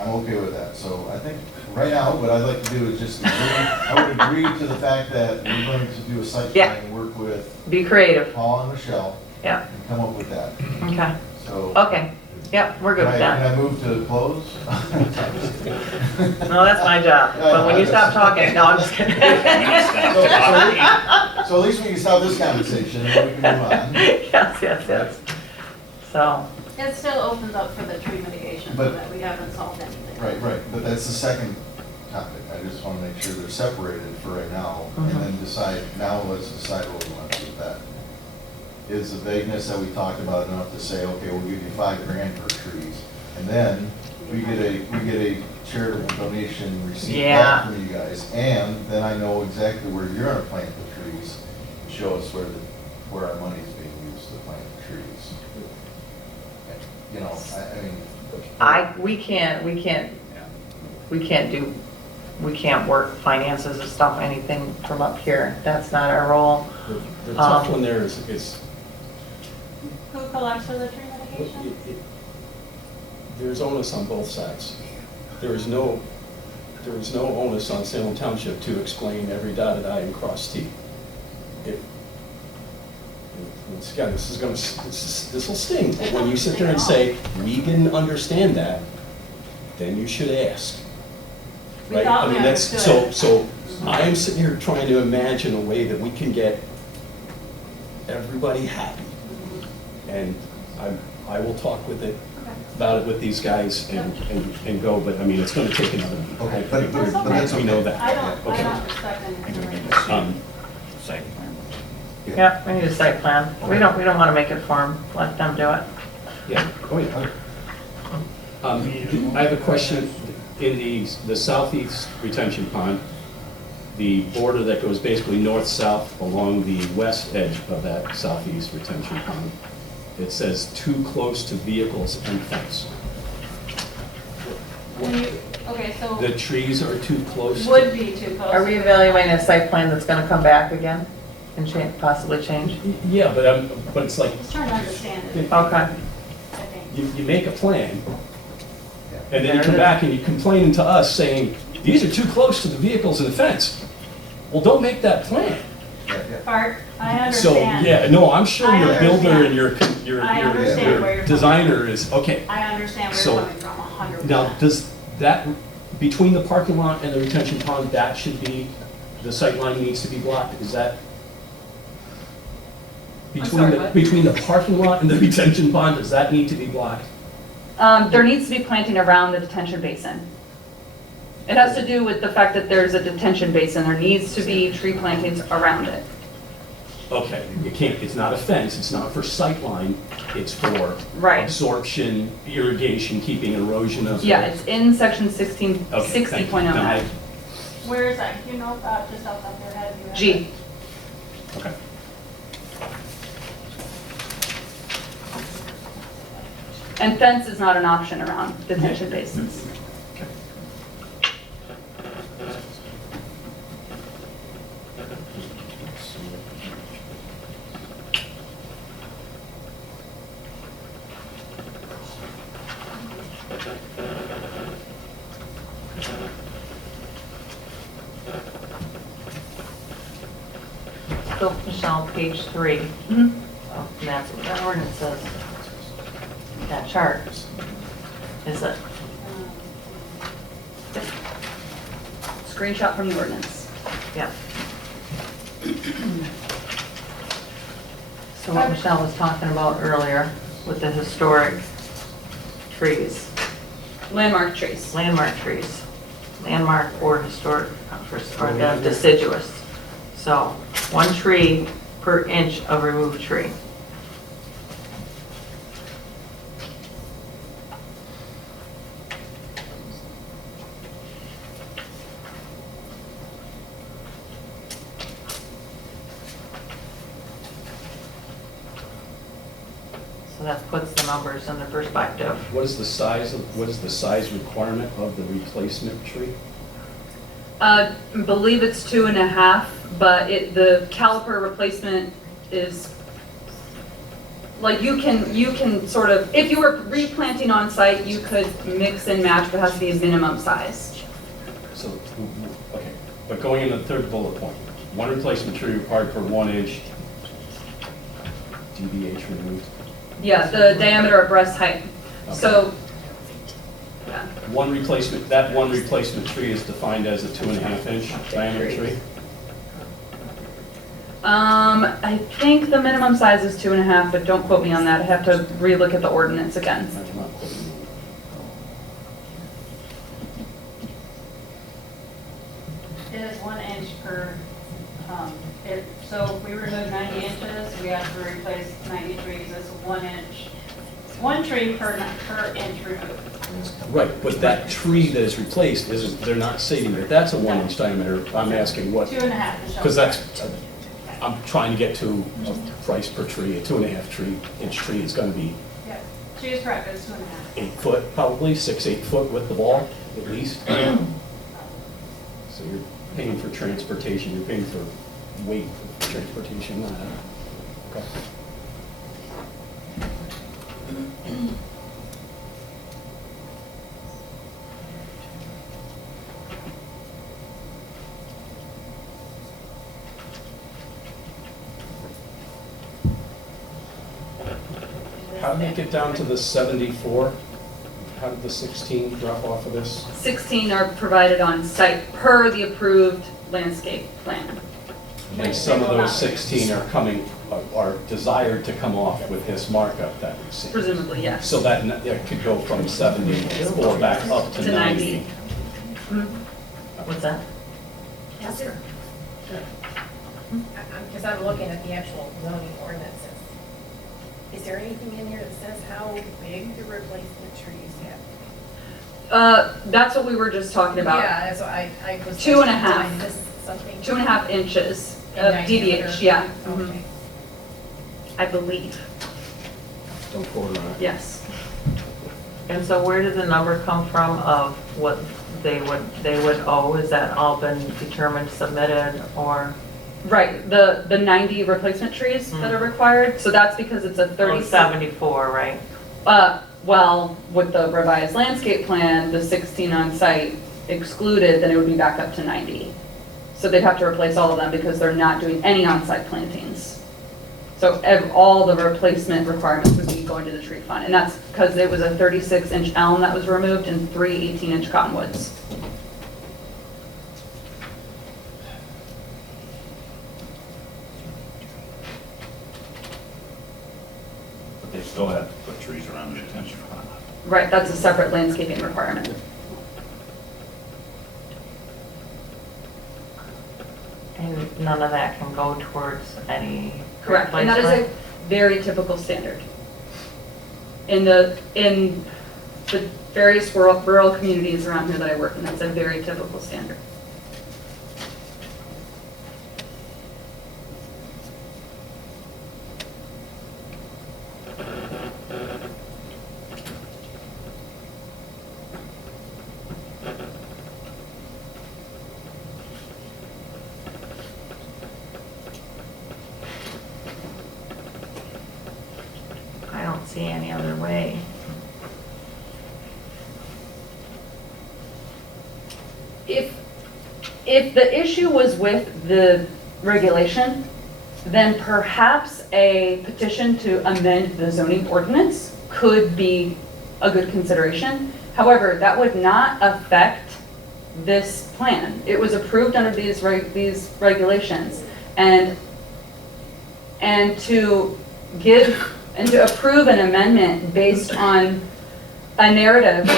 I'm okay with that. So I think right now, what I'd like to do is just agree, I would agree to the fact that we're going to do a site Yeah. plan and work with be creative. Paul and Michelle Yeah, and come up with that. okay, So. okay. Yep, we're good with Can that. I move to close? No, that's my job. But when you stop talking, no, I'm just kidding. So at least we can stop this conversation and then we can move on. Yes. So, It still opens up for the tree mitigation, so But- that we haven't solved anything. Right, but that's the second topic. I just want to make sure they're separated for right now and then let's decide what we want to do with that. Is the vagueness that we talked about enough to say, okay, we'll give you $5,000 for trees? And then we get a charitable donation receipt Yeah. back from you guys. And then I know exactly where you're gonna plant the trees, and show us where our money's being used to plant the trees. You know, I mean. we can't work finances and stuff, anything from up here. That's not our role. The tough one there is, Who collects for the tree mitigation? there's onus on both sides. There is no onus on Salem Township to explain every dotted I and crossed T. Once again, this will sting, but when you sit there and say, we didn't understand that, then you should ask. We Right? thought I we mean, that's, understood. so I am sitting here trying to imagine a way that we can get everybody happy. And I will talk with it, about it with these guys and go, but I mean, it's gonna take another. Okay, but That's okay. that's We know that. I don't Okay. respect anything. Site plan. Yeah, we need a site plan. We don't want to make it for them. Let them do it. Yeah, oh yeah. I have a question. In the southeast retention pond, the border that goes basically north-south along the west edge of that southeast retention pond, it says too close to vehicles and fence. Okay, so The trees are too close. would be too close. Are we evaluating a site plan that's going to come back again and possibly change? Yeah, but it's like, Just trying to understand it, Okay. I think. you make a plan, and then you come back and you complain to us saying, these are too close to the vehicles and the fence. Well, don't make that plan. Bart, I So, understand. yeah, no, I'm sure I your builder and understand. your I understand where you're designer is, okay. I understand where So, you're coming from, 100%. Now, does that, between the parking lot and the retention pond, that should be, the sight line needs to be blocked, is that? sorry, what? Between the parking lot and the retention pond, does that need to be blocked? There needs to be planting around the detention basin. It has to do with the fact that there's a detention basin. There needs to be tree plantings around it. Okay, you can't, it's not a fence, it's not for sight line, it's for Right. absorption, irrigation, keeping erosion of. Yeah, it's in section 16, Okay, thank you. 60.09. No, I- Where is that? Do you know, just off the top of your head? You have G. it? Okay. And fence is not an option around detention basins. So, Michelle, page 3. Mhm. Oh, and that's what that ordinance says. That chart. Is it? Screenshot from the ordinance. Yeah. So what Michelle was talking about earlier with the historic trees, Landmark trees. landmark trees, landmark or historic, or deciduous. So 1 tree per inch of removed tree. So that puts the numbers into perspective. What is the size requirement of the replacement tree? I believe it's 2.5, but the caliper replacement is, like, you can sort of, if you were replanting on site, you could mix and match, but it has to be a minimum size. So, okay, but going into the third bullet point, one replacement tree required per 1 inch DBH removed. Yeah, the diameter of breast height. Okay. So, yeah. One replacement tree is defined as a 2.5 inch diameter tree? I think the minimum size is 2.5, but don't quote me on that. I have to relook at the ordinance again. I'm not quoting you. It is 1 inch per, so if we remove 90 inches, we have to replace 90 trees. It's 1 inch, 1 tree per inch removed. Right, but that tree that is replaced they're not stating that that's a 1 inch diameter. I'm asking what, 2.5 is shown. because I'm trying to get to a price per tree. A 2.5 inch tree is going to be Yes, she is correct, it's 2.5. 8 foot, probably 6-8 foot with the ball, at least. So you're paying for transportation, you're paying for weight for transportation, okay. How did it get down to the 74? How did the 16 drop off of this? 16 are provided on site per the approved landscape plan. And some of those 16 are desired to come off with this markup that we see. Presumably, yes. So that could go from 74 back up to 90. Mhm. What's that? Yes, sir. Because I'm looking at the actual zoning ordinances. Is there anything in here that says how big the replacement trees have? That's what we were just talking about. Yeah, that's what I was. 2.5. Did I miss something? 2.5 inches In of diameter? DBH, yeah. Mhm. Okay. I believe, Don't quote on it. yes. And so where did the number come from of what they would owe? Is that all been determined, submitted, or? Right, the 90 replacement trees that are required, so that's because it's a 36. 74, right? Well, with the revised landscape plan, the 16 on site excluded, then it would be back up to 90. So they'd have to replace all of them because they're not doing any on-site plantings. So all the replacement requirements would be going to the tree fund, and that's because it was a 36-inch elm that was removed and 3 18-inch cottonwoods. But they still have to put trees around the detention pond. Right, that's a separate landscaping requirement. And none of that can go towards any Correct, and that is a replacement? very typical standard. In the various rural communities around here that I work in, that's a very typical standard. I don't see any other way. If the issue was with the regulation, then perhaps a petition to amend the zoning ordinance could be a good consideration. However, that would not affect this plan. It was approved under these regulations, and to approve an amendment based on a narrative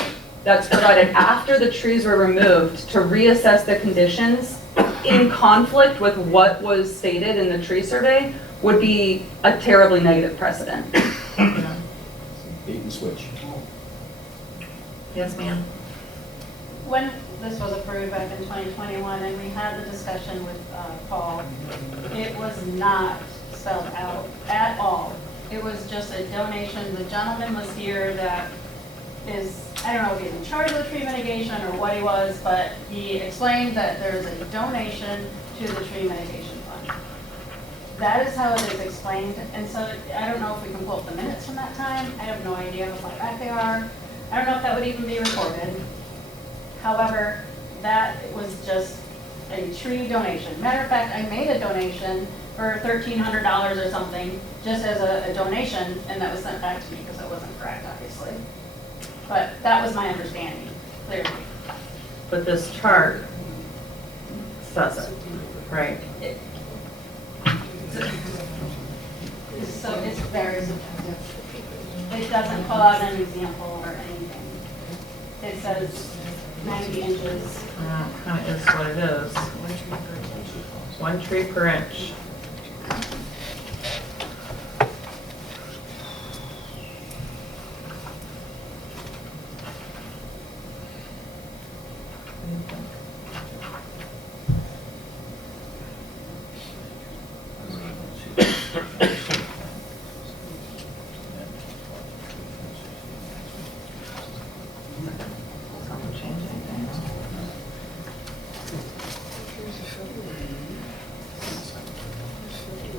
that's provided after the trees were removed to reassess the conditions in conflict with what was stated in the tree survey would be a terribly negative precedent. Bait and switch. Yes, ma'am. When this was approved back in 2021, and we had the discussion with Paul, it was not spelled out at all It was just a donation. The gentleman was here that is, I don't know if he's in charge of the tree mitigation or what he was, but he explained that there's a donation to the tree mitigation fund. That is how it is explained, and so I don't know if we can pull up the minutes from that time. I have no idea how far back they are. I don't know if that would even be recorded. However, that was just a tree donation. Matter of fact, I made a donation for $1,300 or something, just as a donation, and that was sent back to me because it wasn't correct, obviously. But that was my understanding, clearly. But this chart says it, right? So it's very subjective. It doesn't pull out an example or anything. It says 90 inches. Kind of is what it is. 1 tree per inch.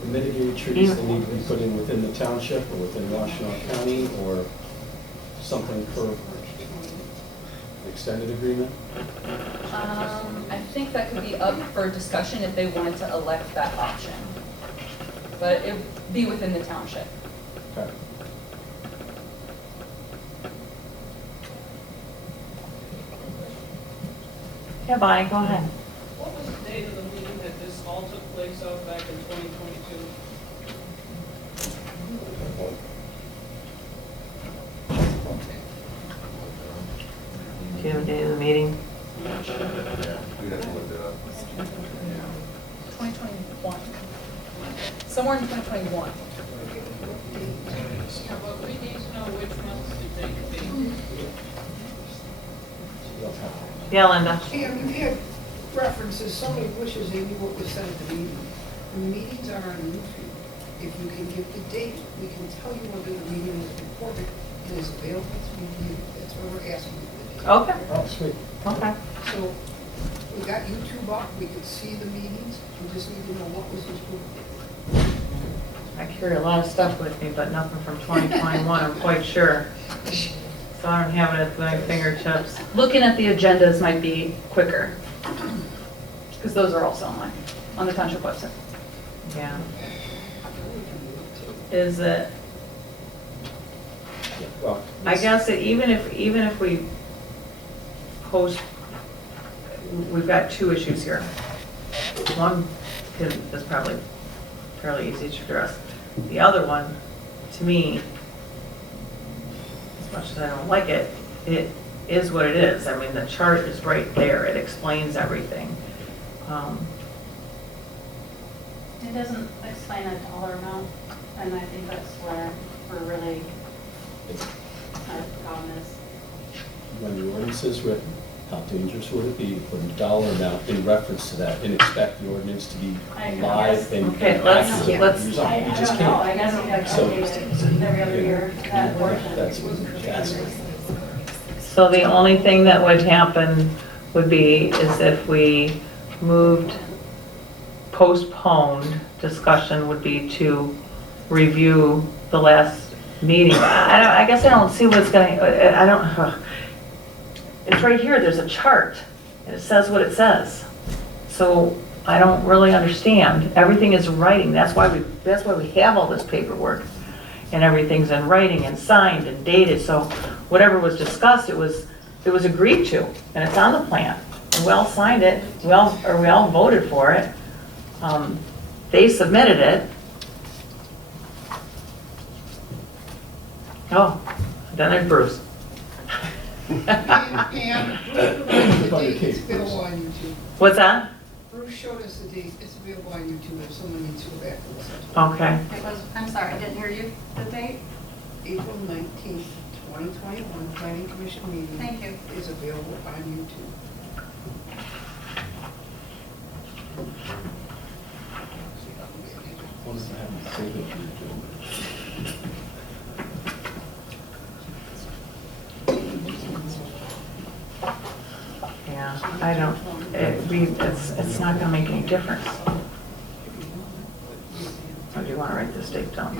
Mitigated trees that need to be put in within the township or within Washtenaw County or something for extended agreement? I think that could be up for discussion if they wanted to elect that option. But it would be within the township. Okay. Yeah, Bonnie, go ahead. What was the date of the meeting that this all took place of back in 2022? Do you have a date of the meeting? Yeah, we'd have to look it up. 2021. Somewhere in 2021. Yeah, but we need to know which month to take the date. Yeah, Linda. And we've had references, somebody wishes they knew what was said at the meeting. The meetings are on YouTube. If you can give the date, we can tell you whether the meeting was recorded and is available to review. That's what we're asking you to do. Okay. Oh, sweet. Okay. So we got YouTube up, we could see the meetings, we just need to know what was recorded. I carry a lot of stuff with me, but nothing from 2021, I'm quite sure. So I don't have it at my fingertips. Looking at the agendas might be quicker. Because those are also online, on the township website. Yeah. Is it, Well, I guess that even if we post, we've got 2 issues here. One is probably fairly easy to address. The other one, to me, as much as I don't like it, it is what it is. I mean, the chart is right there. It explains everything. It doesn't explain a dollar amount, and I think that's where we're really, our problem is. when the ordinance is written, how dangerous would it be to put a dollar amount in reference to that and expect the ordinance to be I live guess. and Okay, accurate? let's- You just I can't. don't know, I guess we have to So- update it every other year, that portion. That's, So the only thing that would happen would be is if we moved, postponed discussion would be to review the last meeting. I guess I don't see what's going, I don't, it's right here, there's a chart, and it says what it says. So I don't really understand. Everything is in writing, that's why we have all this paperwork. And everything's in writing and signed and dated, so whatever was discussed, it was agreed to, and it's on the plan. And we all signed it, we all voted for it. They submitted it. Oh, then there's Bruce. And the date is available on YouTube. What's that? Bruce showed us the date, it's available on YouTube if someone needs to go back and listen. Okay. It was, I'm sorry, I didn't hear you, the date? April 19th, 2021 Planning Commission meeting. Thank you. Is available on YouTube. what does it have to say that you do? Yeah, I don't, it's not gonna make any difference. Or do you wanna write this date down?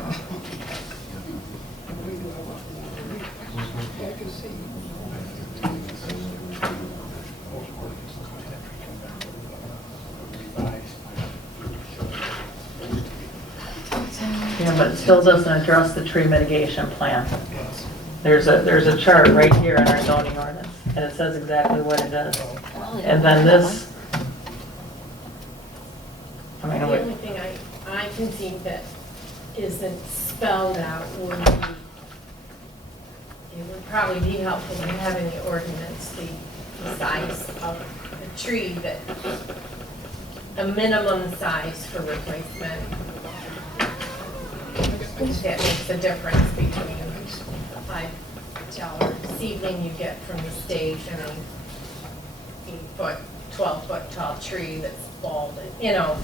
Yeah, but it still doesn't address the tree mitigation plan. There's a chart right here in our zoning ordinance, and it says exactly what it does. And then this, I mean, The only thing I can see that isn't spelled out would be, it would probably be helpful to have in the ordinance the size of the tree, that a minimum size for replacement. That makes a difference between a $5 seedling you get from the state and a 8-foot, 12-foot tall tree that's bald, you know.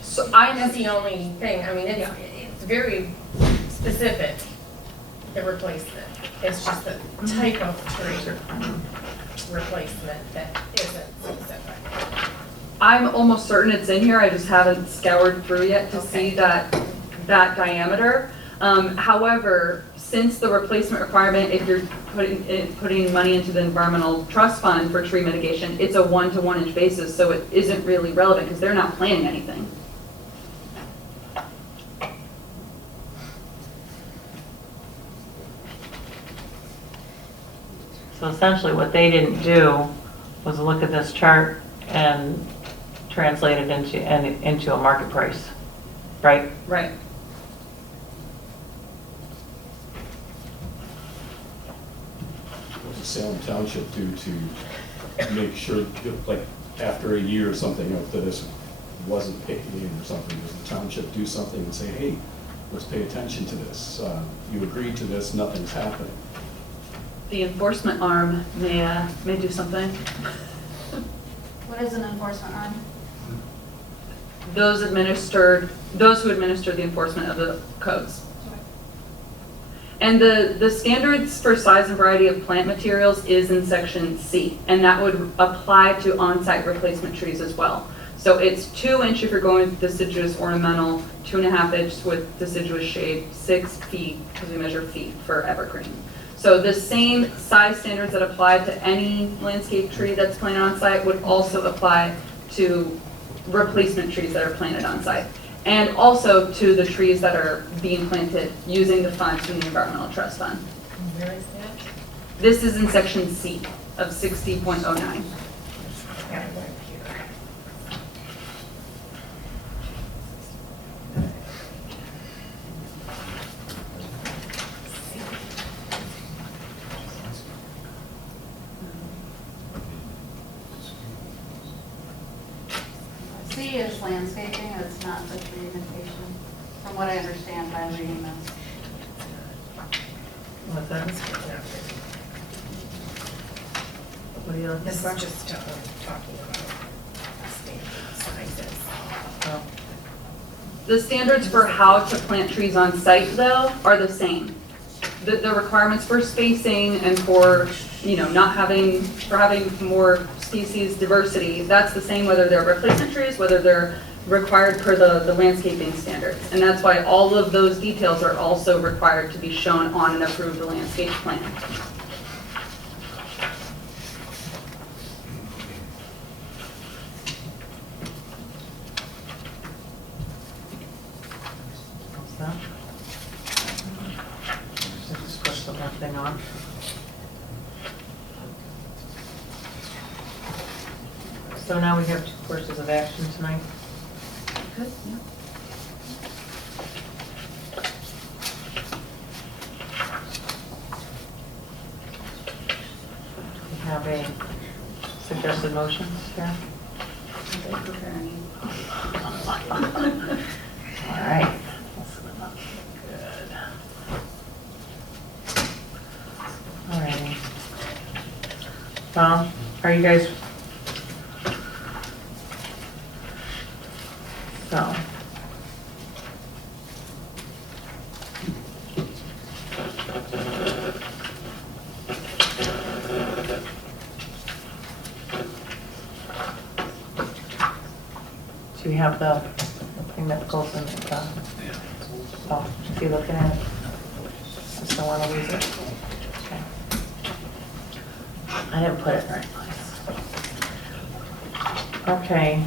So That's the only thing, I mean, it's very specific, the replacement. It's just the type of tree replacement that isn't specific. I'm almost certain it's in here, I just haven't scoured through yet to see that diameter. However, since the replacement requirement, if you're putting money into the environmental trust fund for tree mitigation, it's a 1 to 1 inch basis, so it isn't really relevant because they're not planting anything. so essentially what they didn't do was look at this chart and translate it into a market price, right? Right. What does Salem Township do to make sure, like, after a year or something, if this wasn't paid in or something, does the township do something and say, hey, let's pay attention to this? You agreed to this, nothing's happening. The enforcement arm may do something. What is an enforcement arm? Those who administer the enforcement of the codes. And the standards for size and variety of plant materials is in section C, and that would apply to on-site replacement trees as well. So it's 2 inch if you're going with deciduous ornamental, 2.5 inch with deciduous shade, 6 feet, because we measure feet for evergreen. So the same size standards that apply to any landscape tree that's planted on site would also apply to replacement trees that are planted on site. And also to the trees that are being planted using the funds from the Environmental Trust Fund. Where is that? This is in section C of 60.09. Got it right here. C is landscaping, it's not the tree mitigation, from what I understand by reading this. What's that? What are you looking This for? is just talking about standard sizes. Oh. The standards for how to plant trees on site, though, are the same. The requirements for spacing and for, not having more species diversity, that's the same whether they're replacement trees, whether they're required per the landscaping standards. And that's why all of those details are also required to be shown on an approved landscape plan. What's that? Just push the left thing on. So now we have 2 courses of action tonight. Good, yeah. We have a suggested motions here. All right. Good. All righty. Well, are you guys? So. Do you have the thing that goes in the, oh, is he looking at it? Just don't want to lose it. Okay. I didn't put it in the right place. Okay,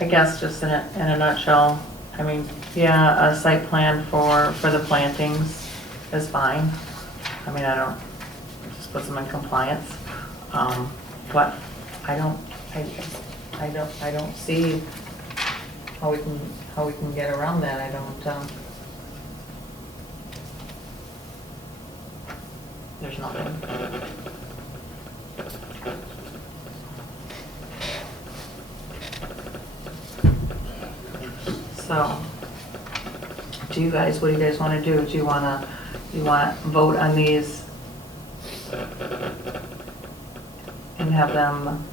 I guess just in a nutshell, I mean, yeah, a site plan for the plantings is fine. I mean, I don't, just puts them in compliance. But I don't see how we can get around that. I don't, there's nothing. So, what do you guys want to do? Do you want to vote on these and have them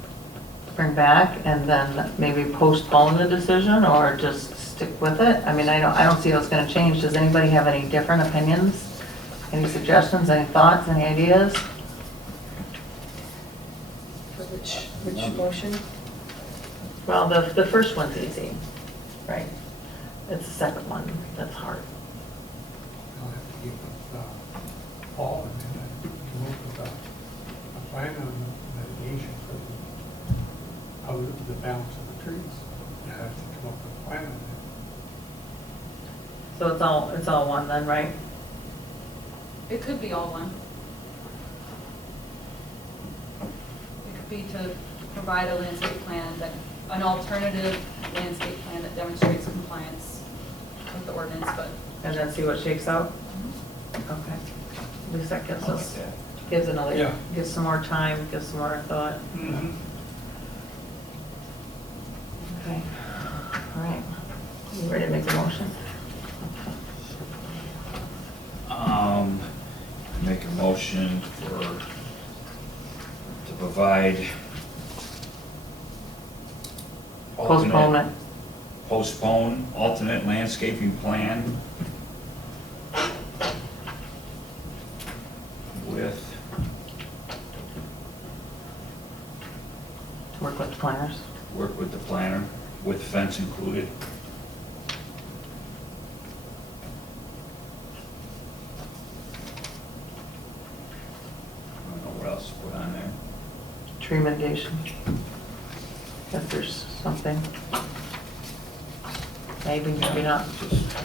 bring back and then maybe postpone the decision, or just stick with it? I mean, I don't see how it's going to change. Does anybody have any different opinions? Any suggestions, any thoughts, any ideas? For which motion? Well, the first one's easy, right? It's the second one that's hard. I'll have to give Paul and then come up with a plan on mitigation for the balance of the trees. I have to come up with a plan on that. So it's all one then, right? It could be all one. It could be to provide a landscape plan, an alternative landscape plan that demonstrates compliance with the ordinance, but. And then see what shakes out? Okay. At least that gives us, gives some more time, gives some more thought. Mm-hmm. Okay. All right. You ready to make a motion? Make a motion to provide postpone alternate landscaping plan with Work with the planners. work with the planner, with fence included. I don't know what else to put on there. Tree mitigation. If there's something. Maybe not. Just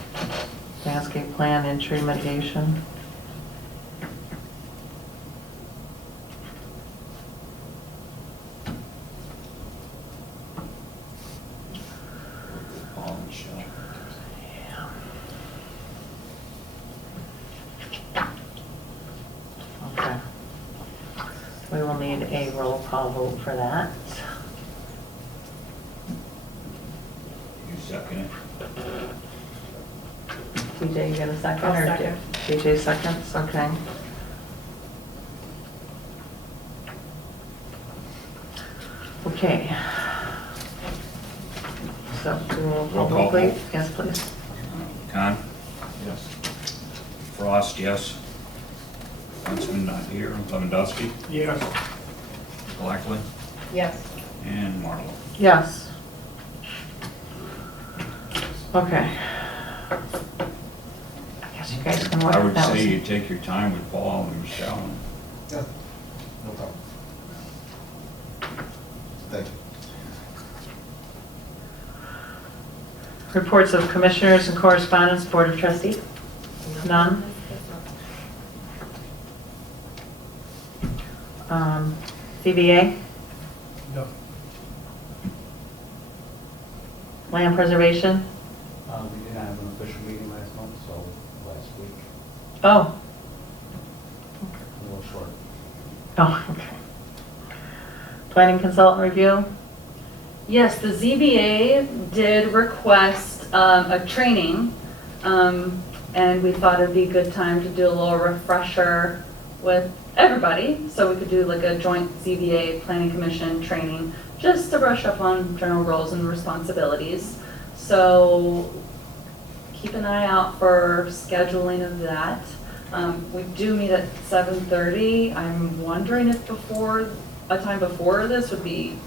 Landscape plan and tree mitigation. work with Paul and Michelle. Yeah. Okay. We will need a roll call vote for that. You second it? TJ, you got a second? I'll or second. TJ seconds, okay. Okay. So, do a roll call vote, please? Yes, please. Con? Yes. Frost, yes. Huntsman not here. Lewandowski, Yes. Blackley, Yes. and Marlowe. Yes. Okay. I guess you guys can work I it would out. say you take your time with Paul and Michelle. And Yeah, no problem. Thank you. Reports of commissioners and correspondence, Board of Trustees? None? CBA? No. Land preservation? We didn't have an official meeting last month, so last week, Oh, a little short. oh, okay. Planning consultant review? Yes, the ZBA did request a training, and we thought it'd be a good time to do a little refresher with everybody, so we could do like a joint ZBA Planning Commission training, just to brush up on general roles and responsibilities. So keep an eye out for scheduling of that. We do meet at 7:30. I'm wondering if a time before this would be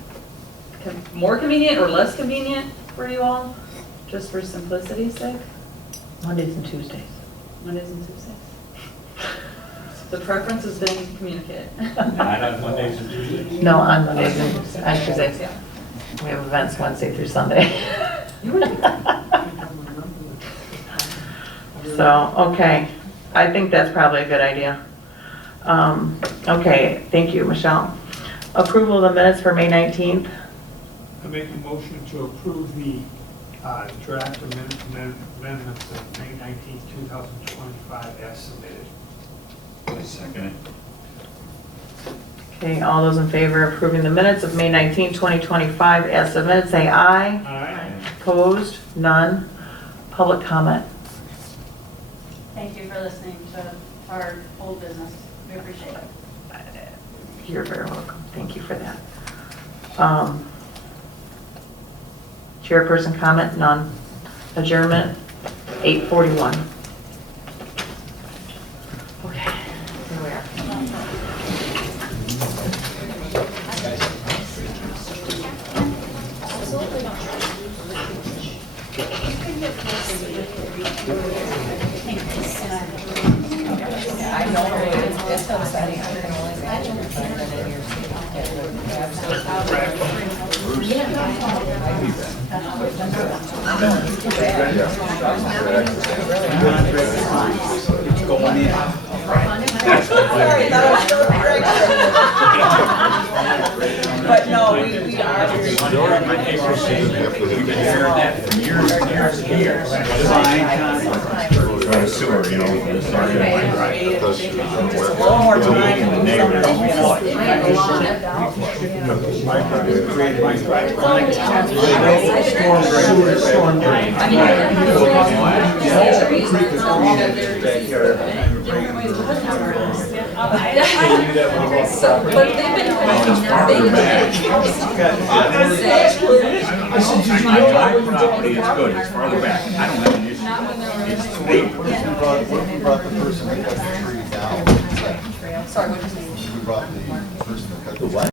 more convenient or less convenient for you all, just for simplicity's sake. Mondays and Tuesdays. Mondays and Tuesdays. The preference has been communicated. Not on Mondays and Tuesdays? No, on Mondays and on Tuesdays. Yeah. We have events Wednesday through Sunday. So, okay, I think that's probably a good idea. Okay, thank you, Michelle. Approval of the minutes for May 19th. I make a motion to approve the draft amendments of May 19th, 2025 as submitted. I second it. Okay, all those in favor of approving the minutes of May 19th, 2025 as submitted, say aye. Aye. Opposed? None. Public comment. Thank you for listening to our old business. We appreciate it. You're very welcome. Thank you for that. Chairperson comment, none. Adjournment, 8:41. Okay, here we are. I know, it's so upsetting, I can only imagine if I've been in your seat. Sorry, that was still but no, we are. We've been hearing that for years and years and years. Sewer, you know, it started in my Just a little more time. the neighborhood, we flood. But they've been My property is good, it's farther back, I don't have an issue. It's the neighbors. We brought the person that cut the tree down. Sorry, what did you say? We brought the person that cut the.